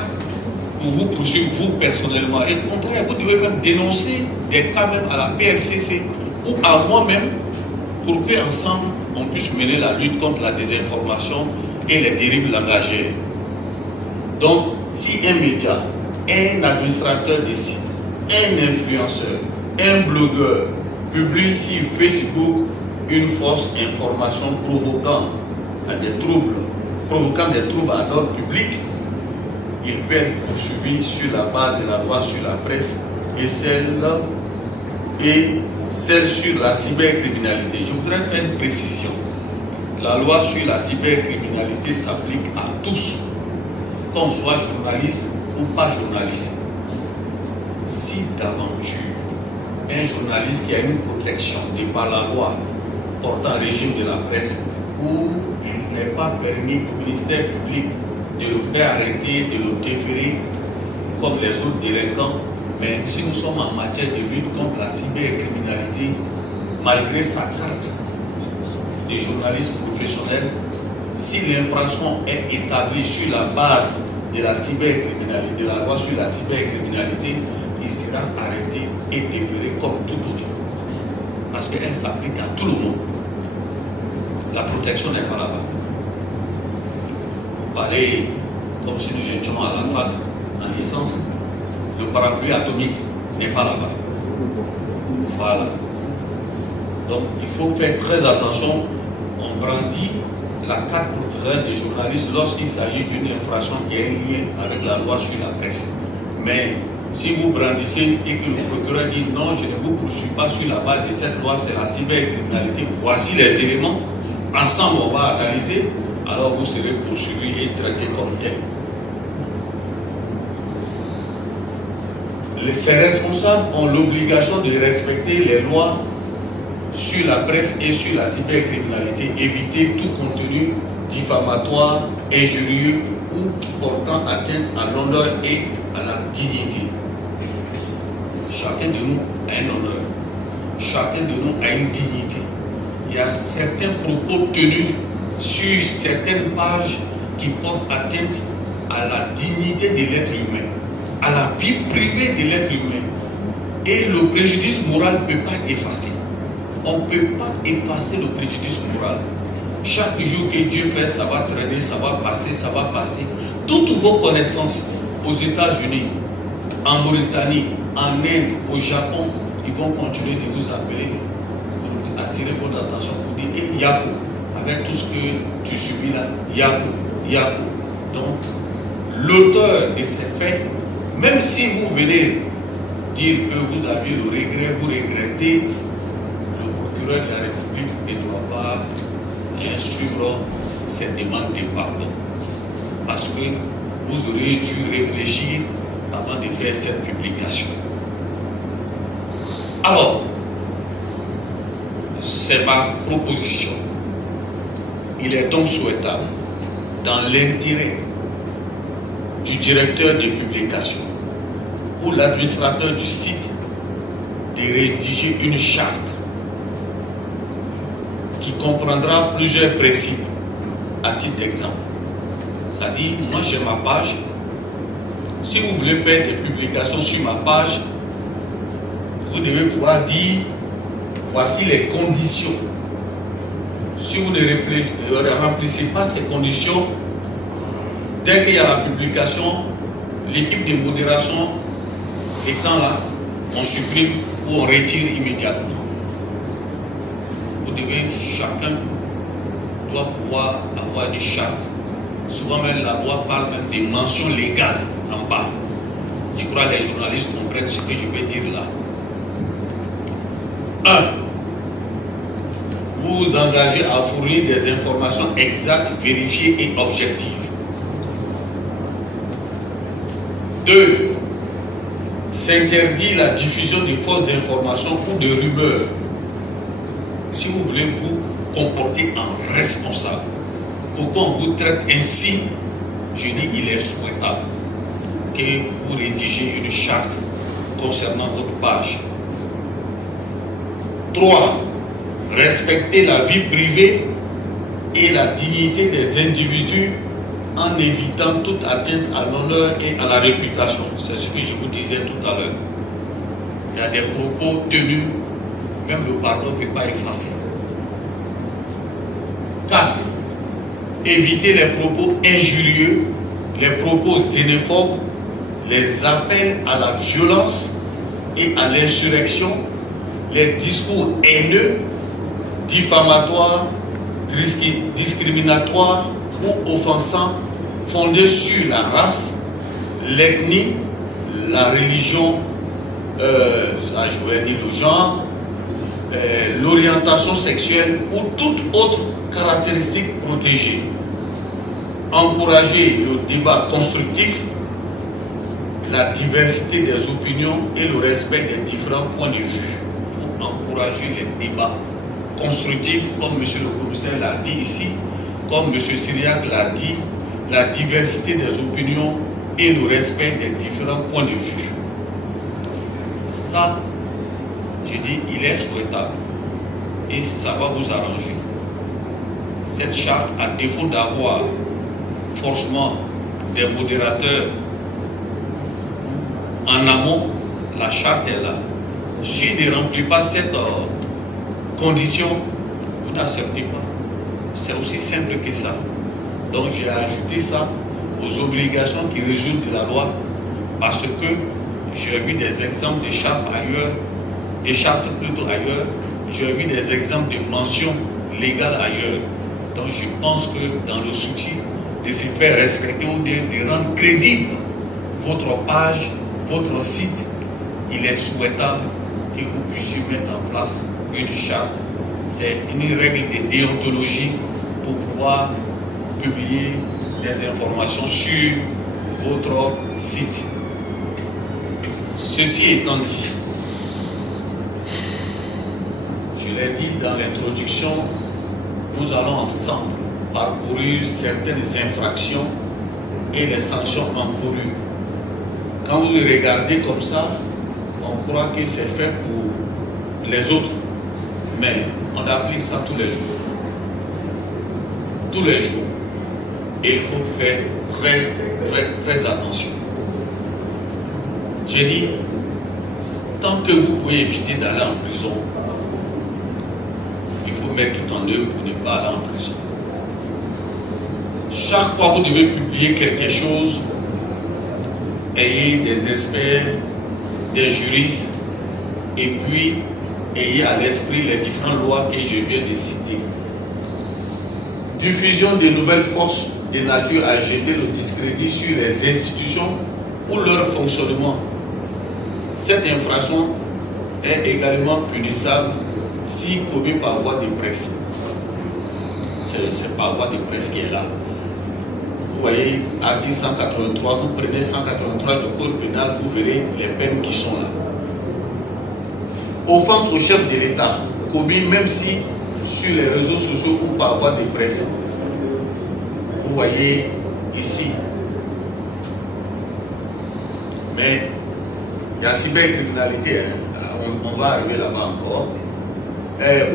pour vous poursuivre, vous personnellement. Et au contraire, vous devez même dénoncer des cas même à la PLCC ou à moi-même pour qu'ensemble, on puisse mener la lutte contre la désinformation et les dérives langagières. Donc, si un média, un administrateur de site, un influenceur, un blogueur publie sur Facebook une fausse information provoquant des troubles à l'ordre public, il peut être poursuivi sur la base de la loi sur la presse et celle sur la cybercriminalité. Je voudrais faire une précision. La loi sur la cybercriminalité s'applique à tous, qu'on soit journaliste ou pas journaliste. Si d'aventure, un journaliste qui a une protection de par la loi portant régime de la presse, où il n'est pas permis au ministère public de le faire arrêter, de le déférer comme les autres délinquants, mais si nous sommes en matière de lutte contre la cybercriminalité, malgré sa carte de journaliste professionnel, si l'infraction est établie sur la base de la cybercriminalité, de la loi sur la cybercriminalité, il sera arrêté et déféré comme tout autre. Parce qu'elle s'applique à tout le monde. La protection n'est pas là-bas. Pour parler comme si nous étions à la fac en licence, le parapluie atomique n'est pas là-bas. Voilà. Donc il faut faire très attention. On brandit la carte professionnelle des journalistes lorsqu'il s'agit d'une infraction qui est liée avec la loi sur la presse. Mais si vous brandissez et que le procureur dit non, je ne vous poursuis pas sur la base de cette loi, c'est la cybercriminalité, voici les éléments, ensemble on va analyser, alors vous serez poursuivi et traité comme tel. Ces responsables ont l'obligation de respecter les lois sur la presse et sur la cybercriminalité, éviter tout contenu diffamatoire, injurieux ou portant atteinte à l'honneur et à la dignité. Chacun de nous a un honneur, chacun de nous a une dignité. Il y a certains propos tenus sur certaines pages qui portent atteinte à la dignité de l'être humain, à la vie privée de l'être humain. Et le préjudice moral ne peut pas être effacé. On ne peut pas effacer le préjudice moral. Chaque jour que Dieu fait, ça va traîner, ça va passer, ça va passer. Toutes vos connaissances aux États-Unis, en Mauritanie, en Inde, au Japon, ils vont continuer de vous appeler pour attirer votre attention, pour dire hey, Yako, avec tout ce que tu subis là, Yako, Yako. Donc, l'auteur de ces faits, même si vous venez dire que vous avez le regret, vous regrettez, le procureur de la République ne doit pas suivre cette demande de pardon. Parce que vous aurez dû réfléchir avant de faire cette publication. Alors, c'est ma proposition. Il est donc souhaitable, dans l'intérêt du directeur de publication ou l'administrateur du site, de rédiger une charte qui comprendra plusieurs principes. À titre d'exemple, c'est-à-dire, moi j'ai ma page. Si vous voulez faire des publications sur ma page, vous devez pouvoir dire voici les conditions. Si vous ne remplissez pas ces conditions, dès qu'il y a la publication, l'équipe de modération étant là, on supprime ou on retire immédiatement. Vous devez, chacun doit pouvoir avoir une charte. Souvent même la loi parle même des mentions légales en bas. Je crois que les journalistes comprennent ce que je vais dire là. 1. Vous vous engagez à fournir des informations exactes, vérifiées et objectives. 2. S'interdit la diffusion de fausses informations ou de rumeurs. Si vous voulez vous comporter en responsable, pourquoi on vous traite ainsi, je dis il est souhaitable que vous rédigez une charte concernant votre page. 3. Respecter la vie privée et la dignité des individus en évitant toute atteinte à l'honneur et à la réputation. C'est ce que je vous disais tout à l'heure. Il y a des propos tenus, même le pardon ne peut pas effacer. 4. Éviter les propos injurieux, les propos xénophobes, les appels à la violence et à l'insurrection, les discours haineux, diffamatoires, discriminatoires ou offensants fondés sur la race, l'ethnie, la religion, je voulais dire le genre, l'orientation sexuelle ou toute autre caractéristique protégée. Encourager le débat constructif, la diversité des opinions et le respect des différents points de vue. Il faut encourager les débats constructifs, comme M. le commissaire l'a dit ici, comme M. Syriac l'a dit, la diversité des opinions et le respect des différents points de vue. Ça, je dis, il est souhaitable et ça va vous arranger. Cette charte, à défaut d'avoir forcément des modérateurs en amont, la charte est là. Si ne remplit pas cette condition, vous n'acceptez pas. C'est aussi simple que ça. Donc j'ai ajouté ça aux obligations qui résultent de la loi parce que j'ai vu des exemples de chartes ailleurs, des chartes plutôt ailleurs, j'ai vu des exemples de mentions légales ailleurs. Donc je pense que dans le souci de se faire respecter ou de rendre crédible votre page, votre site, il est souhaitable que vous puissiez mettre en place une charte. C'est une règle de déontologie pour pouvoir publier des informations sur votre site. Ceci étant dit, je l'ai dit dans l'introduction, nous allons ensemble parcourir certaines infractions et les sanctions encourues. Quand vous regardez comme ça, on croit que c'est fait pour les autres, mais on applique ça tous les jours. Tous les jours. Et il faut faire très attention. J'ai dit, tant que vous pouvez éviter d'aller en prison, il faut mettre tout en œuvre pour ne pas aller en prison. Chaque fois que vous devez publier quelque chose, ayez des experts, des juristes, et puis ayez à l'esprit les différentes lois que je viens de citer. Diffusion de nouvelles forces de nature à jeter le discrédit sur les institutions ou leur fonctionnement. Cette infraction est également punissable si commis par voie de presse. C'est par voie de presse qui est là. Vous voyez, article 183, vous prenez 183 du code pénal, vous verrez les peines qui sont là. Offense au chef de l'État, commis même si sur les réseaux sociaux ou par voie de presse. Vous voyez ici. Mais il y a cybercriminalité, hein. On va arriver là-bas encore.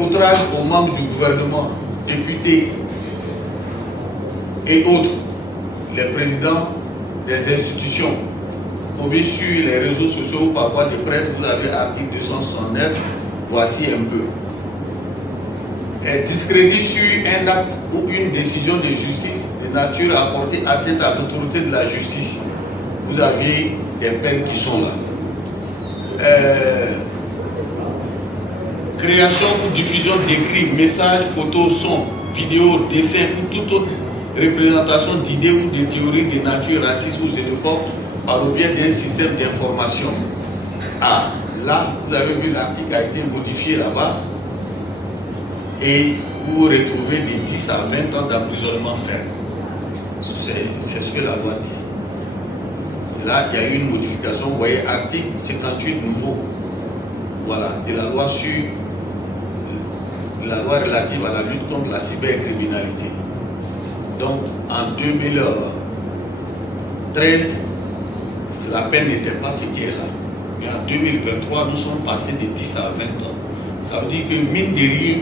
outrage aux membres du gouvernement, députés et autres, les présidents des institutions, ou bien sur les réseaux sociaux ou par voie de presse, vous avez article 269, voici un peu. Discrédit sur un acte ou une décision de justice de nature à porter atteinte à l'autorité de la justice. Vous aviez des peines qui sont là. Création ou diffusion d'écrits, messages, photos, sons, vidéos, dessins ou toute autre représentation d'idées ou de théories de nature raciste ou xénophobe par le biais d'un système d'information. Ah, là, vous avez vu l'article a été modifié là-bas et vous retrouvez de 10 à 20 ans d'emprisonnement ferme. C'est ce que la loi dit. Là, il y a eu une modification. Vous voyez, article 58 nouveau. Voilà, de la loi sur la loi relative à la lutte contre la cybercriminalité. Donc, en 2013, la peine n'était pas ce qui est là. Mais en 2023, nous sommes passés de 10 à 20 ans. Ça veut dire que, mine de rien,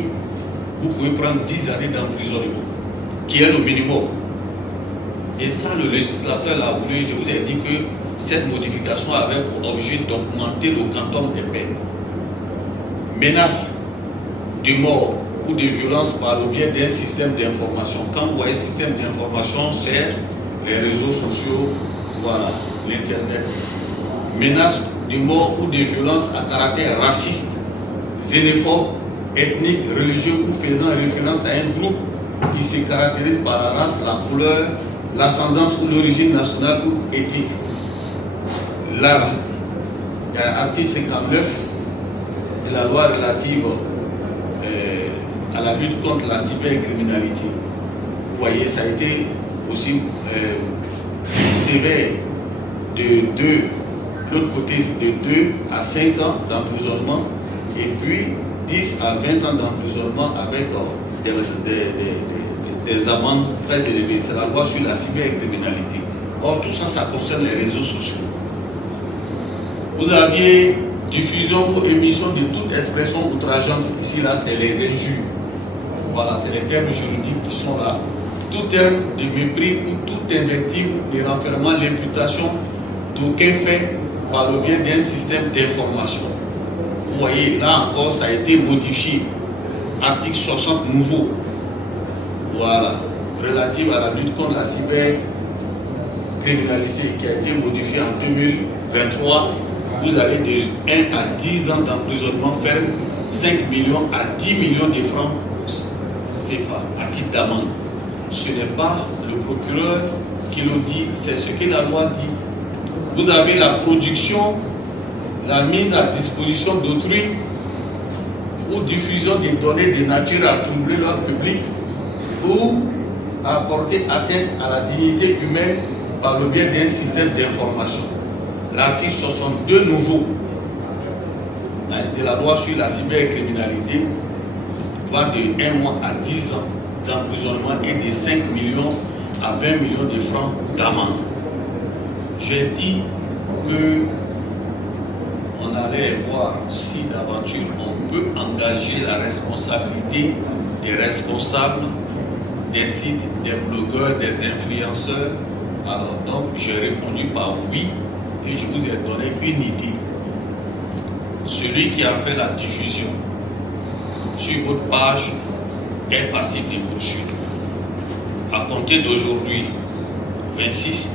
vous pouvez prendre 10 années d'emprisonnement, qui est le minimum. Et ça, le législateur l'a voulu. Je vous ai dit que cette modification avait pour objet d'augmenter le quantum des peines. Menace de mort ou de violence par le biais d'un système d'information. Quand vous voyez système d'information, c'est les réseaux sociaux, voilà, l'internet. Menace de mort ou de violence à caractère raciste, xénophobe, ethnique, religieux ou faisant référence à un groupe qui se caractérise par la race, la couleur, l'ascendance ou l'origine nationale ou éthique. Là, il y a l'article 59 de la loi relative à la lutte contre la cybercriminalité. Vous voyez, ça a été aussi sévère de 2, l'autre côté de 2 à 5 ans d'emprisonnement et puis 10 à 20 ans d'emprisonnement avec des amendes très élevées. C'est la loi sur la cybercriminalité. Or, tout ça, ça concerne les réseaux sociaux. Vous aviez diffusion ou émission de toute expression outrageante. Ici, là, c'est les injures. Voilà, c'est les termes juridiques qui sont là. Tout terme de mépris ou toute invective de renfermant l'imputation d'aucun fait par le biais d'un système d'information. Vous voyez, là encore, ça a été modifié. Article 60 nouveau. Voilà, relative à la lutte contre la cybercriminalité qui a été modifié en 2023. Vous avez de 1 à 10 ans d'emprisonnement ferme, 5 millions à 10 millions de francs CFA à titre d'amende. Ce n'est pas le procureur qui le dit, c'est ce que la loi dit. Vous avez la production, la mise à disposition d'autrui ou diffusion des données de nature à troubler l'ordre public ou à porter atteinte à la dignité humaine par le biais d'un système d'information. L'article 62 nouveau de la loi sur la cybercriminalité va de 1 mois à 10 ans d'emprisonnement et de 5 millions à 20 millions de francs d'amende. J'ai dit qu'on allait voir si d'aventure on peut engager la responsabilité des responsables des sites, des blogueurs, des influenceurs. Alors donc j'ai répondu par oui. Et je vous ai donné une idée. Celui qui a fait la diffusion sur votre page est passible de poursuite. À compter d'aujourd'hui, 26,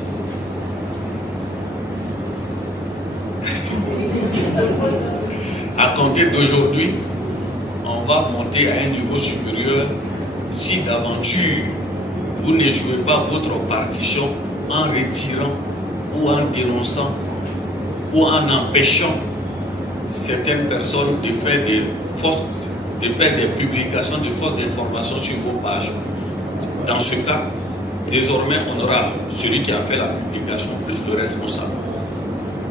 à compter d'aujourd'hui, on va monter à un niveau supérieur si d'aventure vous ne jouez pas votre partition en retirant ou en dénonçant ou en empêchant certaines personnes de faire des publications de fausses informations sur vos pages. Dans ce cas, désormais, on aura celui qui a fait la publication plus le responsable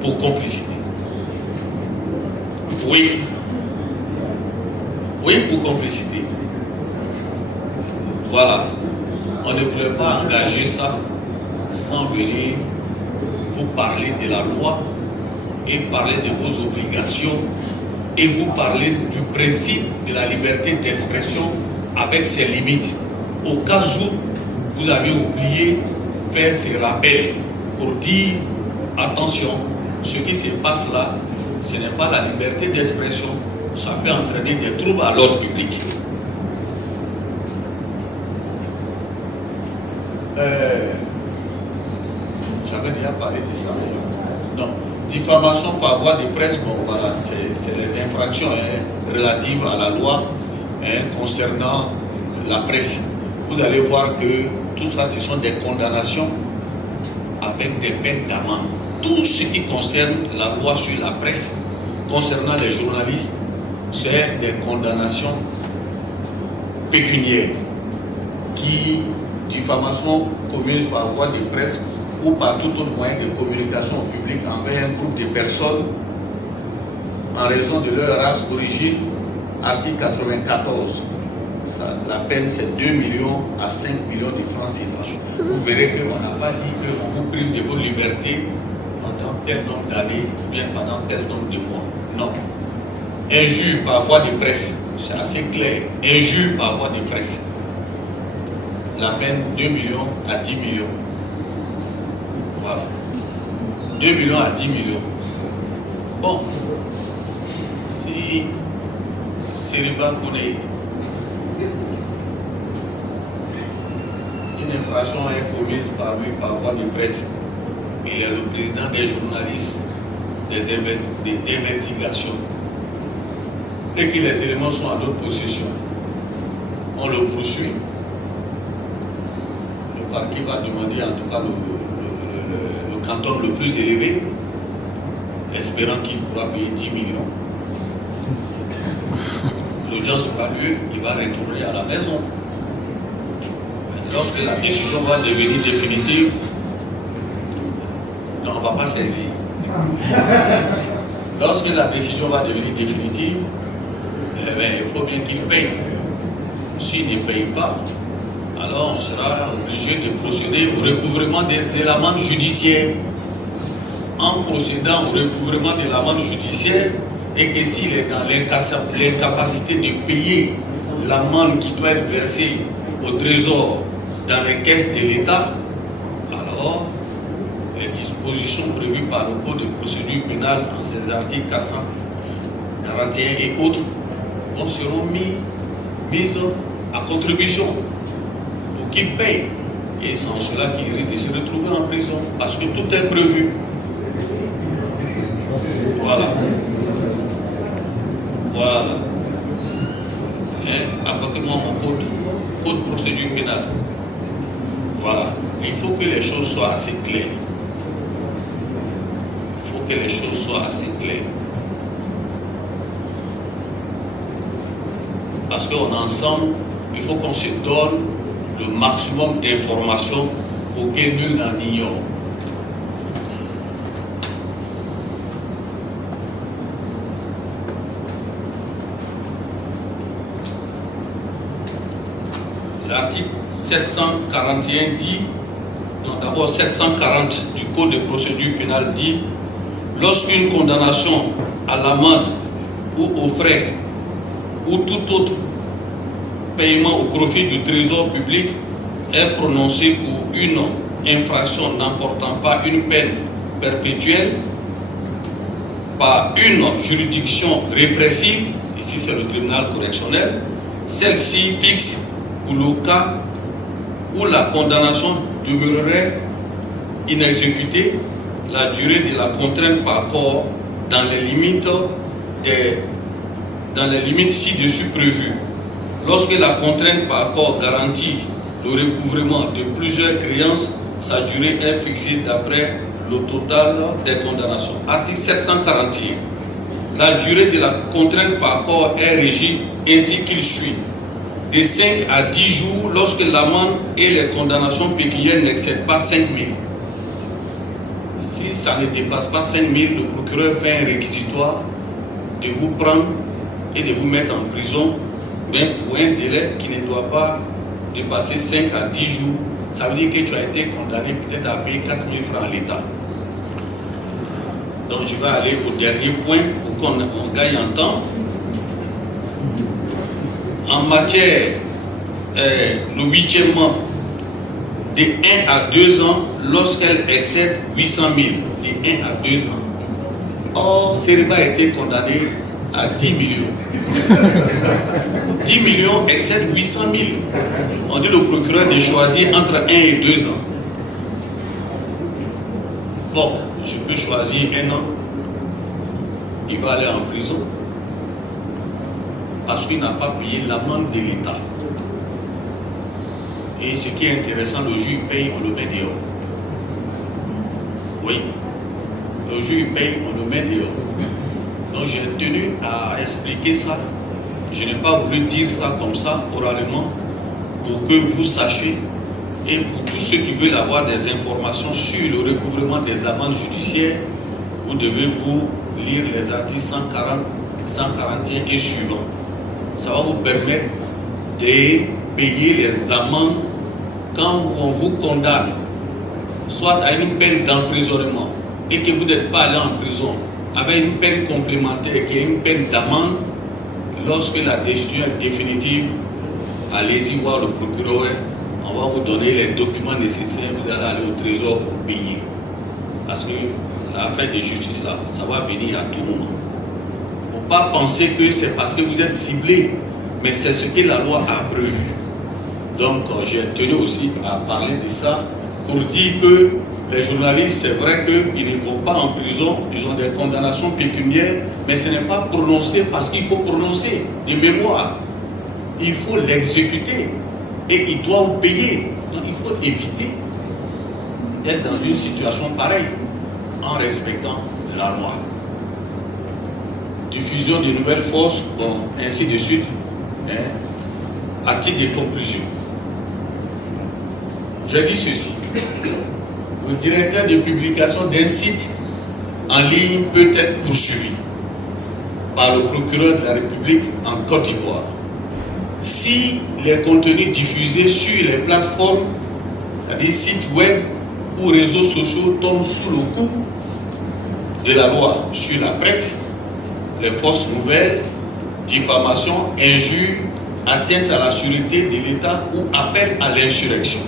pour complicité. Oui. Oui, pour complicité. Voilà. On ne voulait pas engager ça sans venir vous parler de la loi et parler de vos obligations et vous parlez du principe de la liberté d'expression avec ses limites. Au cas où vous avez oublié faire ces rappels pour dire attention, ce qui se passe là, ce n'est pas la liberté d'expression, ça peut entraîner des troubles à l'ordre public. J'avais déjà parlé de ça. Non. Diffamation par voie de presse, bon voilà, c'est les infractions relatives à la loi concernant la presse. Vous allez voir que tout ça, ce sont des condamnations avec des peines d'amende. Tout ce qui concerne la loi sur la presse, concernant les journalistes, c'est des condamnations pécuniaires qui, diffamation commise par voie de presse ou par tout autre moyen de communication au public envers un groupe de personnes en raison de leur race, origine, article 94. La peine c'est 2 millions à 5 millions de francs CFA. Vous verrez qu'on n'a pas dit qu'on vous prive de vos libertés pendant tel nombre d'années ou bien pendant tel nombre de mois. Non. Injure par voie de presse, c'est assez clair. Injure par voie de presse. La peine 2 millions à 10 millions. Voilà. 2 millions à 10 millions. Bon. Si Seriba connaît une infraction est commise par lui par voie de presse, il est le président des journalistes d'investigation et que les éléments sont à notre possession, on le poursuit. Le parquet va demander en tout cas le canton le plus élevé, espérant qu'il pourra payer 10 millions. L'audience pas lieu, il va retourner à la maison. Lorsque la décision va devenir définitive, non, on ne va pas saisir. Lorsque la décision va devenir définitive, eh bien, il faut bien qu'il paye. S'il ne paye pas, alors on sera obligé de procéder au recouvrement de l'amende judiciaire. En procédant au recouvrement de l'amende judiciaire, et que s'il est dans l'incapacité de payer l'amende qui doit être versée au trésor dans les caisses de l'État, alors les dispositions prévues par le Code de procédure pénale en ses articles 441 et autres seront mises à contribution pour qu'il paye. Et c'est en cela qu'il risque de se retrouver en prison parce que tout est prévu. Voilà. Voilà. Apportez-moi mon code de procédure pénale. Voilà. Il faut que les choses soient assez claires. Il faut que les choses soient assez claires. Parce qu'on est ensemble, il faut qu'on se donne le maximum d'informations pour que nul n'en ignore. L'article 741 dit, donc d'abord 740 du Code de procédure pénale dit, lorsqu'une condamnation à l'amende ou aux frais ou tout autre paiement au profit du trésor public est prononcé pour une infraction n'emportant pas une peine perpétuelle par une juridiction répressive, ici c'est le tribunal correctionnel, celle-ci fixe pour le cas où la condamnation demeurerait inexécutée la durée de la contrainte par corps dans les limites ci-dessus prévues. Lorsque la contrainte par corps garantit le recouvrement de plusieurs créances, sa durée est fixée d'après le total des condamnations. Article 741. La durée de la contrainte par corps est régie ainsi qu'il suit. De 5 à 10 jours lorsque l'amende et les condamnations pécuniaires n'excèdent pas 5 000. Si ça ne dépasse pas 5 000, le procureur fait un réquisitoire de vous prendre et de vous mettre en prison, mais pour un délai qui ne doit pas dépasser 5 à 10 jours. Ça veut dire que tu as été condamné peut-être à payer 4 000 francs à l'État. Donc je vais aller au dernier point pour qu'on gagne en temps. En matière, le 8e mois, de 1 à 2 ans, lorsqu'elle excède 800 000, de 1 à 2 ans. Or, Seriba a été condamné à 10 millions. 10 millions excède 800 000. On dit le procureur de choisir entre 1 et 2 ans. Bon, je peux choisir 1 an. Il va aller en prison parce qu'il n'a pas payé l'amende de l'État. Et ce qui est intéressant, le juge paye, on le met dehors. Oui, le juge paye, on le met dehors. Donc j'ai tenu à expliquer ça. Je n'ai pas voulu dire ça comme ça, oralement, pour que vous sachiez. Et pour tous ceux qui veulent avoir des informations sur le recouvrement des amendes judiciaires, vous devez vous lire les articles 140, 141 et suivants. Ça va vous permettre de payer les amendes quand on vous condamne, soit à une peine d'emprisonnement, et que vous n'êtes pas allé en prison, avec une peine complémentaire qui est une peine d'amende. Lorsque la décision est définitive, allez-y voir le procureur, on va vous donner les documents nécessaires, vous allez aller au trésor pour payer. Parce que l'affaire de justice là, ça va venir à tout moment. Il ne faut pas penser que c'est parce que vous êtes ciblé, mais c'est ce que la loi a prévu. Donc j'ai tenu aussi à parler de ça pour dire que les journalistes, c'est vrai qu'ils ne vont pas en prison, ils ont des condamnations pécuniaires, mais ce n'est pas prononcé parce qu'il faut prononcer de mémoire. Il faut l'exécuter et ils doivent payer. Donc il faut éviter d'être dans une situation pareille en respectant la loi. Diffusion de nouvelles forces, bon, ainsi de suite. À titre de conclusion, je dis ceci. Le directeur de publication d'un site en ligne peut être poursuivi par le procureur de la République en Côte d'Ivoire si les contenus diffusés sur les plateformes, c'est-à-dire sites web ou réseaux sociaux, tombent sous le coup de la loi sur la presse, les fausses nouvelles, diffamation, injures, atteinte à la sûreté de l'État ou appel à l'insurrection.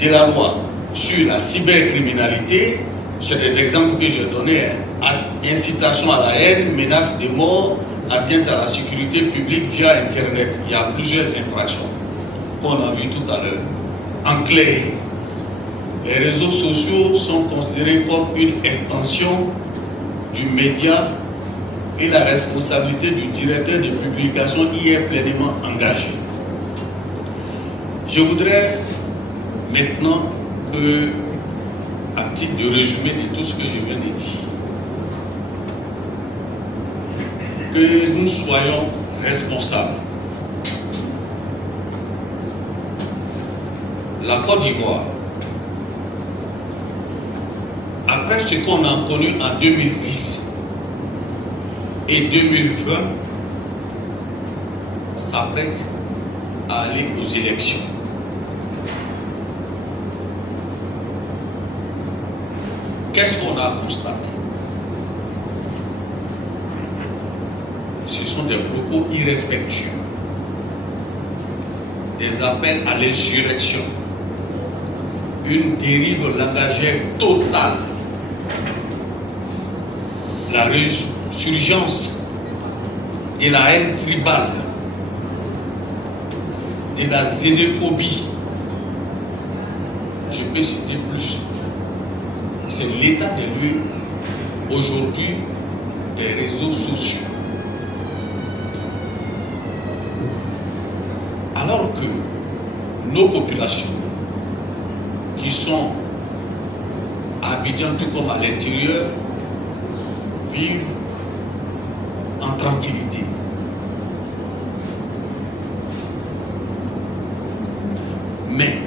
De la loi sur la cybercriminalité, c'est des exemples que j'ai donnés, incitation à la haine, menace de mort, atteinte à la sécurité publique via Internet. Il y a plusieurs infractions qu'on a vues tout à l'heure. En clair, les réseaux sociaux sont considérés comme une extension du média et la responsabilité du directeur de publication y est pleinement engagée. Je voudrais maintenant que, à titre de résumé de tout ce que je viens de dire, que nous soyons responsables. La Côte d'Ivoire, après ce qu'on a connu en 2010 et 2020, s'apprête à aller aux élections. Qu'est-ce qu'on a constaté? Ce sont des propos irrespectueux, des appels à l'insurrection, une dérive langagière totale, la résurgence de la haine tribale, de la xénophobie. Je peux citer plus. C'est l'état de lieu aujourd'hui des réseaux sociaux. Alors que nos populations qui sont à Abidjan tout comme à l'intérieur vivent en tranquillité. Mais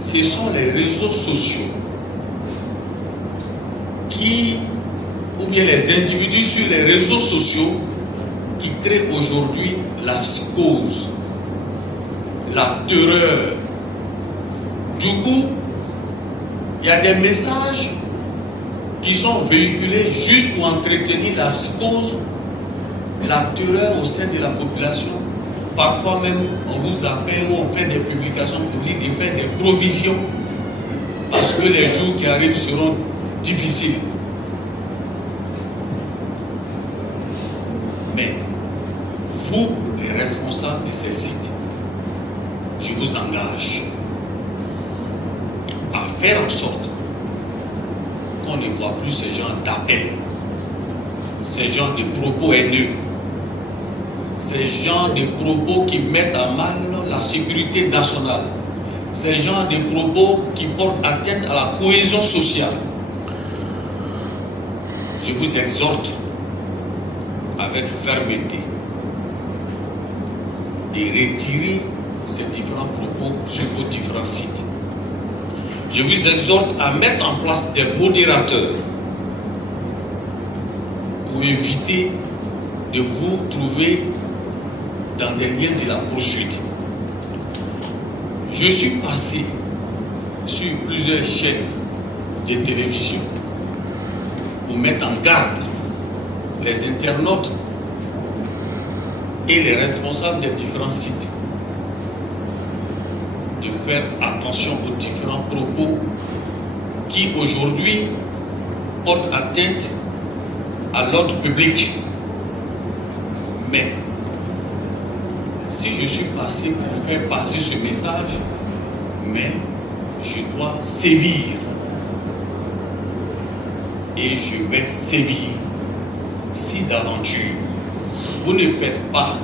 ce sont les réseaux sociaux qui, ou bien les individus sur les réseaux sociaux qui créent aujourd'hui la psychose, la terreur. Du coup, il y a des messages qui sont véhiculés juste pour entretenir la cause, la terreur au sein de la population. Parfois même, on vous appelle ou on fait des publications publiques, de faire des provisions parce que les jours qui arrivent seront difficiles. Mais vous, les responsables de ces sites, je vous engage à faire en sorte qu'on ne voit plus ces gens d'appel, ces gens de propos haineux, ces gens de propos qui mettent à mal la sécurité nationale, ces gens de propos qui portent atteinte à la cohésion sociale. Je vous exhorte avec fermeté de retirer ces différents propos sur vos différents sites. Je vous exhorte à mettre en place des modérateurs pour éviter de vous trouver dans des liens de la poursuite. Je suis passé sur plusieurs chaînes de télévision pour mettre en garde les internautes et les responsables des différents sites de faire attention aux différents propos qui aujourd'hui portent atteinte à l'ordre public. Mais si je suis passé pour faire passer ce message, mais je dois sévir. Et je vais sévir. Si d'aventure, vous ne faites pas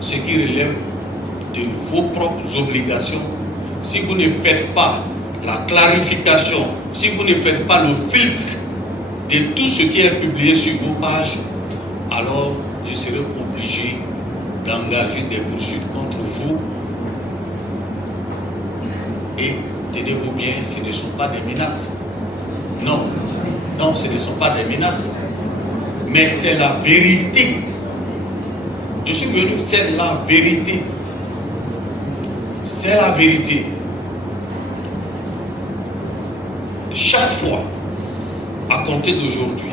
ce qui relève de vos propres obligations, si vous ne faites pas la clarification, si vous ne faites pas le filtre de tout ce qui est publié sur vos pages, alors je serai obligé d'engager des poursuites contre vous. Et tenez-vous bien, ce ne sont pas des menaces. Non, non, ce ne sont pas des menaces. Mais c'est la vérité. Je suis venu, c'est la vérité. C'est la vérité. Chaque fois, à compter d'aujourd'hui,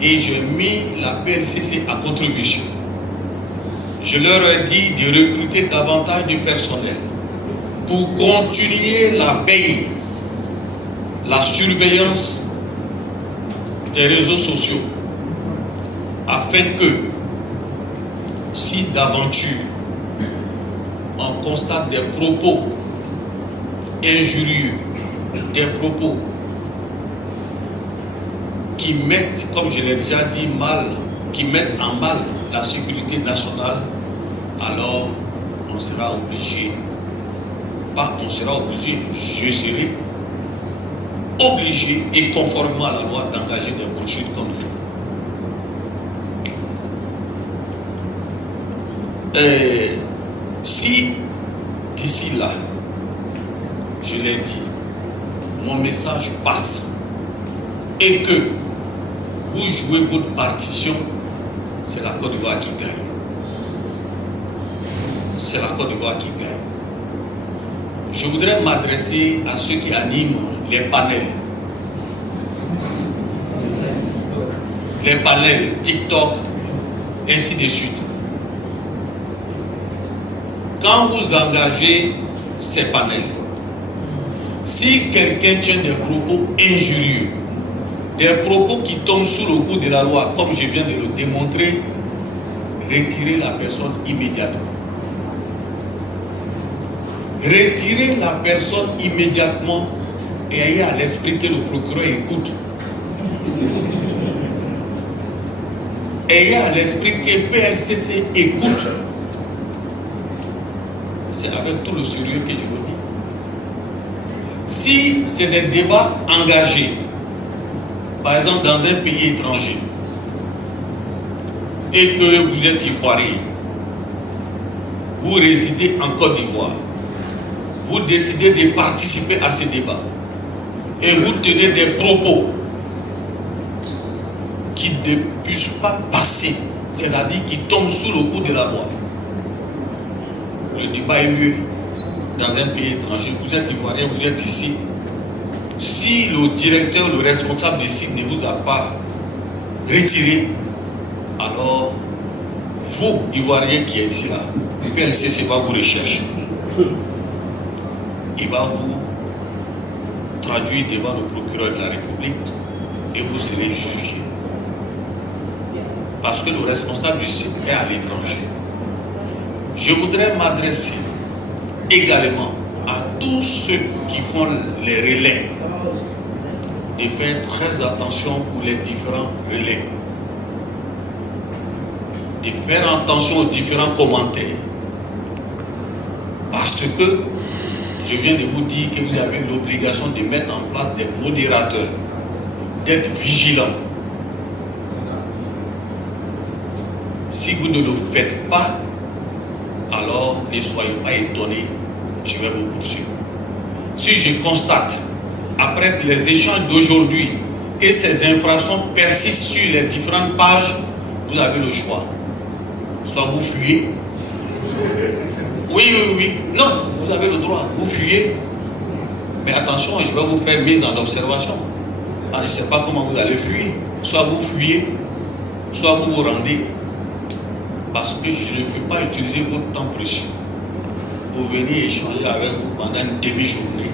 et j'ai mis la PLCC à contribution, je leur ai dit de recruter davantage de personnel pour continuer la veille, la surveillance des réseaux sociaux, afin que, si d'aventure on constate des propos injurieux, des propos qui mettent, comme je l'ai déjà dit, qui mettent en mal la sécurité nationale, alors on sera obligé, je serai obligé et conformément à la loi d'engager des poursuites contre vous. Si d'ici là, je l'ai dit, mon message passe et que vous jouez votre partition, c'est la Côte d'Ivoire qui gagne. C'est la Côte d'Ivoire qui gagne. Je voudrais m'adresser à ceux qui animent les panels. Les panels TikTok, ainsi de suite. Quand vous engagez ces panels, si quelqu'un tient des propos injurieux, des propos qui tombent sous le coup de la loi, comme je viens de le démontrer, retirez la personne immédiatement. Retirez la personne immédiatement et ayez à l'esprit que le procureur écoute. Ayez à l'esprit que PLCC écoute. C'est avec tout le sérieux que je vous dis. Si c'est des débats engagés, par exemple dans un pays étranger, et que vous êtes ivoirien, vous résidez en Côte d'Ivoire, vous décidez de participer à ces débats, et vous tenez des propos qui ne puissent pas passer, c'est-à-dire qui tombent sous le coup de la loi. Le débat est lieu dans un pays étranger, vous êtes ivoirien, vous êtes ici, Si le directeur, le responsable du site ne vous a pas retiré, alors vous, Ivoiriens qui êtes ici là, PLCC va vous rechercher. Il va vous traduire devant le procureur de la République et vous serez jugé. Parce que le responsable du site est à l'étranger. Je voudrais m'adresser également à tous ceux qui font les relais de faire très attention pour les différents relais, de faire attention aux différents commentaires, parce que je viens de vous dire que vous avez l'obligation de mettre en place des modérateurs, d'être vigilants. Si vous ne le faites pas, alors ne soyez pas étonnés, je vais vous poursuivre. Si je constate, après les échanges d'aujourd'hui, que ces infractions persistent sur les différentes pages, vous avez le choix. Soit vous fuyez. Oui. Non, vous avez le droit. Vous fuyez. Mais attention, je vais vous faire mise en observation. Je ne sais pas comment vous allez fuir. Soit vous fuyez, soit vous vous rendez. Parce que je ne peux pas utiliser votre temps précieux pour venir échanger avec vous pendant une demi-journée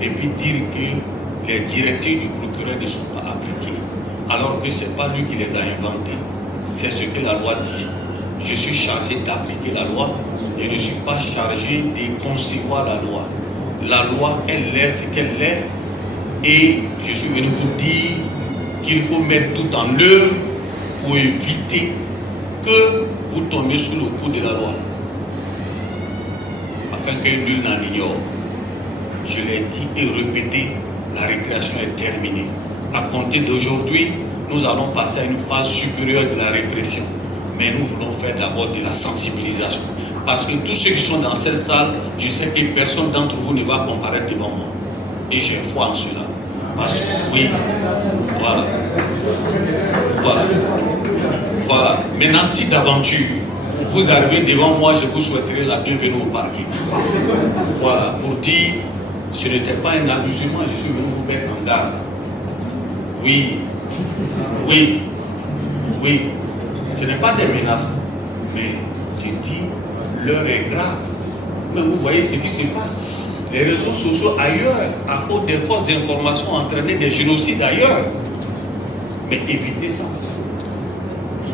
et puis dire que les directives du procureur ne sont pas appliquées, alors que ce n'est pas lui qui les a inventées. C'est ce que la loi dit. Je suis chargé d'appliquer la loi et je ne suis pas chargé de concevoir la loi. La loi, elle est ce qu'elle est et je suis venu vous dire qu'il faut mettre tout en œuvre pour éviter que vous tombiez sous le coup de la loi, afin que nul n'en ignore. Je l'ai dit et répété, la récréation est terminée. À compter d'aujourd'hui, nous allons passer à une phase supérieure de la répression. Mais nous voulons faire d'abord de la sensibilisation. Parce que tous ceux qui sont dans cette salle, je sais que personne d'entre vous ne va comparaître devant moi. Et j'ai foi en cela. Parce que, oui, voilà. Maintenant, si d'aventure, vous arrivez devant moi, je vous souhaiterais la bienvenue au parquet. Voilà, pour dire, ce n'était pas un amusement, je suis venu vous mettre en garde. Oui. Ce n'est pas des menaces, mais j'ai dit, l'heure est grave. Mais vous voyez ce qui se passe. Les réseaux sociaux ailleurs, à cause des fausses informations, ont entraîné des génocides ailleurs. Mais évitez ça.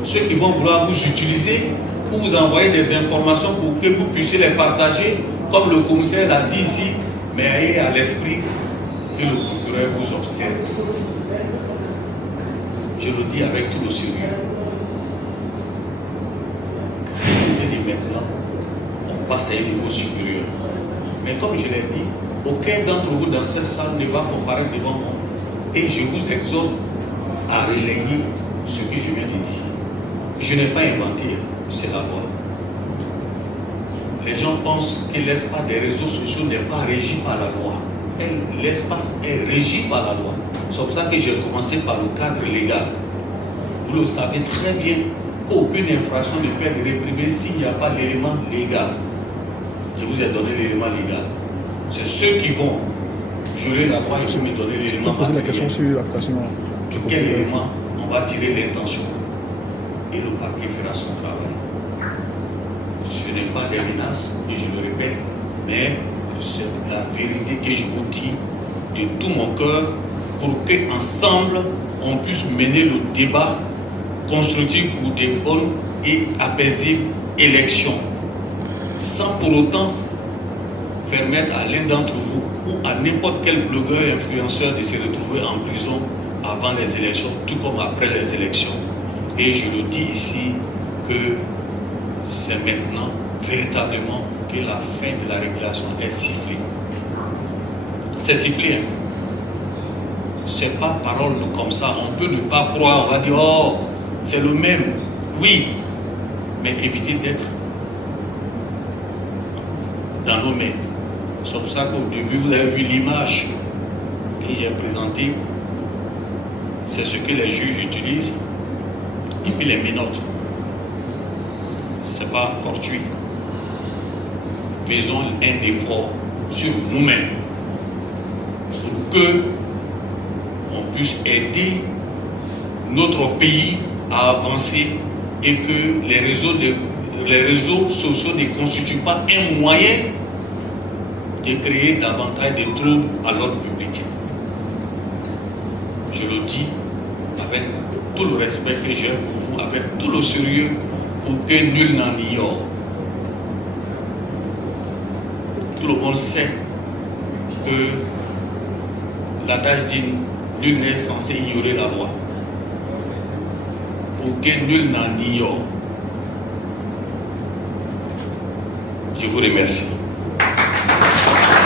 Ceux qui vont vouloir vous utiliser pour vous envoyer des informations pour que vous puissiez les partager, comme le commissaire l'a dit ici, mais ayez à l'esprit que le procureur vous observe. Je le dis avec tout le sérieux. Maintenant, on passe à un niveau supérieur. Mais comme je l'ai dit, aucun d'entre vous dans cette salle ne va comparaître devant moi. Et je vous exhorte à relayer ce que je viens de dire. Je n'ai pas inventé, c'est la loi. Les gens pensent que l'espace des réseaux sociaux n'est pas régi par la loi. L'espace est régi par la loi. C'est pour ça que j'ai commencé par le cadre légal. Vous le savez très bien. Aucune infraction ne peut être réprimée s'il n'y a pas l'élément légal. Je vous ai donné l'élément légal. C'est ceux qui vont jurer la loi et me donner l'élément matériel. La question sur l'application. De quel élément on va tirer l'intention. Et le parquet fera son travail. Ce n'est pas des menaces, et je le répète, mais c'est la vérité que je vous dis de tout mon cœur pour qu'ensemble on puisse mener le débat constructif pour des bonnes et apaisibles élections, sans pour autant permettre à l'un d'entre vous ou à n'importe quel blogueur et influenceur de se retrouver en prison avant les élections, tout comme après les élections. Et je le dis ici que c'est maintenant véritablement que la fin de la récréation est sifflée. C'est sifflé, hein? C'est pas parole comme ça, on peut ne pas croire, on va dire, oh, c'est le même, oui, mais évitez d'être dans nos mains. C'est pour ça qu'au début, vous avez vu l'image que j'ai présentée, c'est ce que les juges utilisent, et puis les menottes. C'est pas fortuit. Faisons un effort sur nous-mêmes pour que on puisse aider notre pays à avancer et que les réseaux sociaux ne constituent pas un moyen de créer davantage de troubles à l'ordre public. Je le dis avec tout le respect que j'ai pour vous, avec tout le sérieux, pour que nul n'en ignore. Tout le monde sait que l'adage dit nul n'est censé ignorer la loi. Pour que nul n'en ignore. Je vous remercie.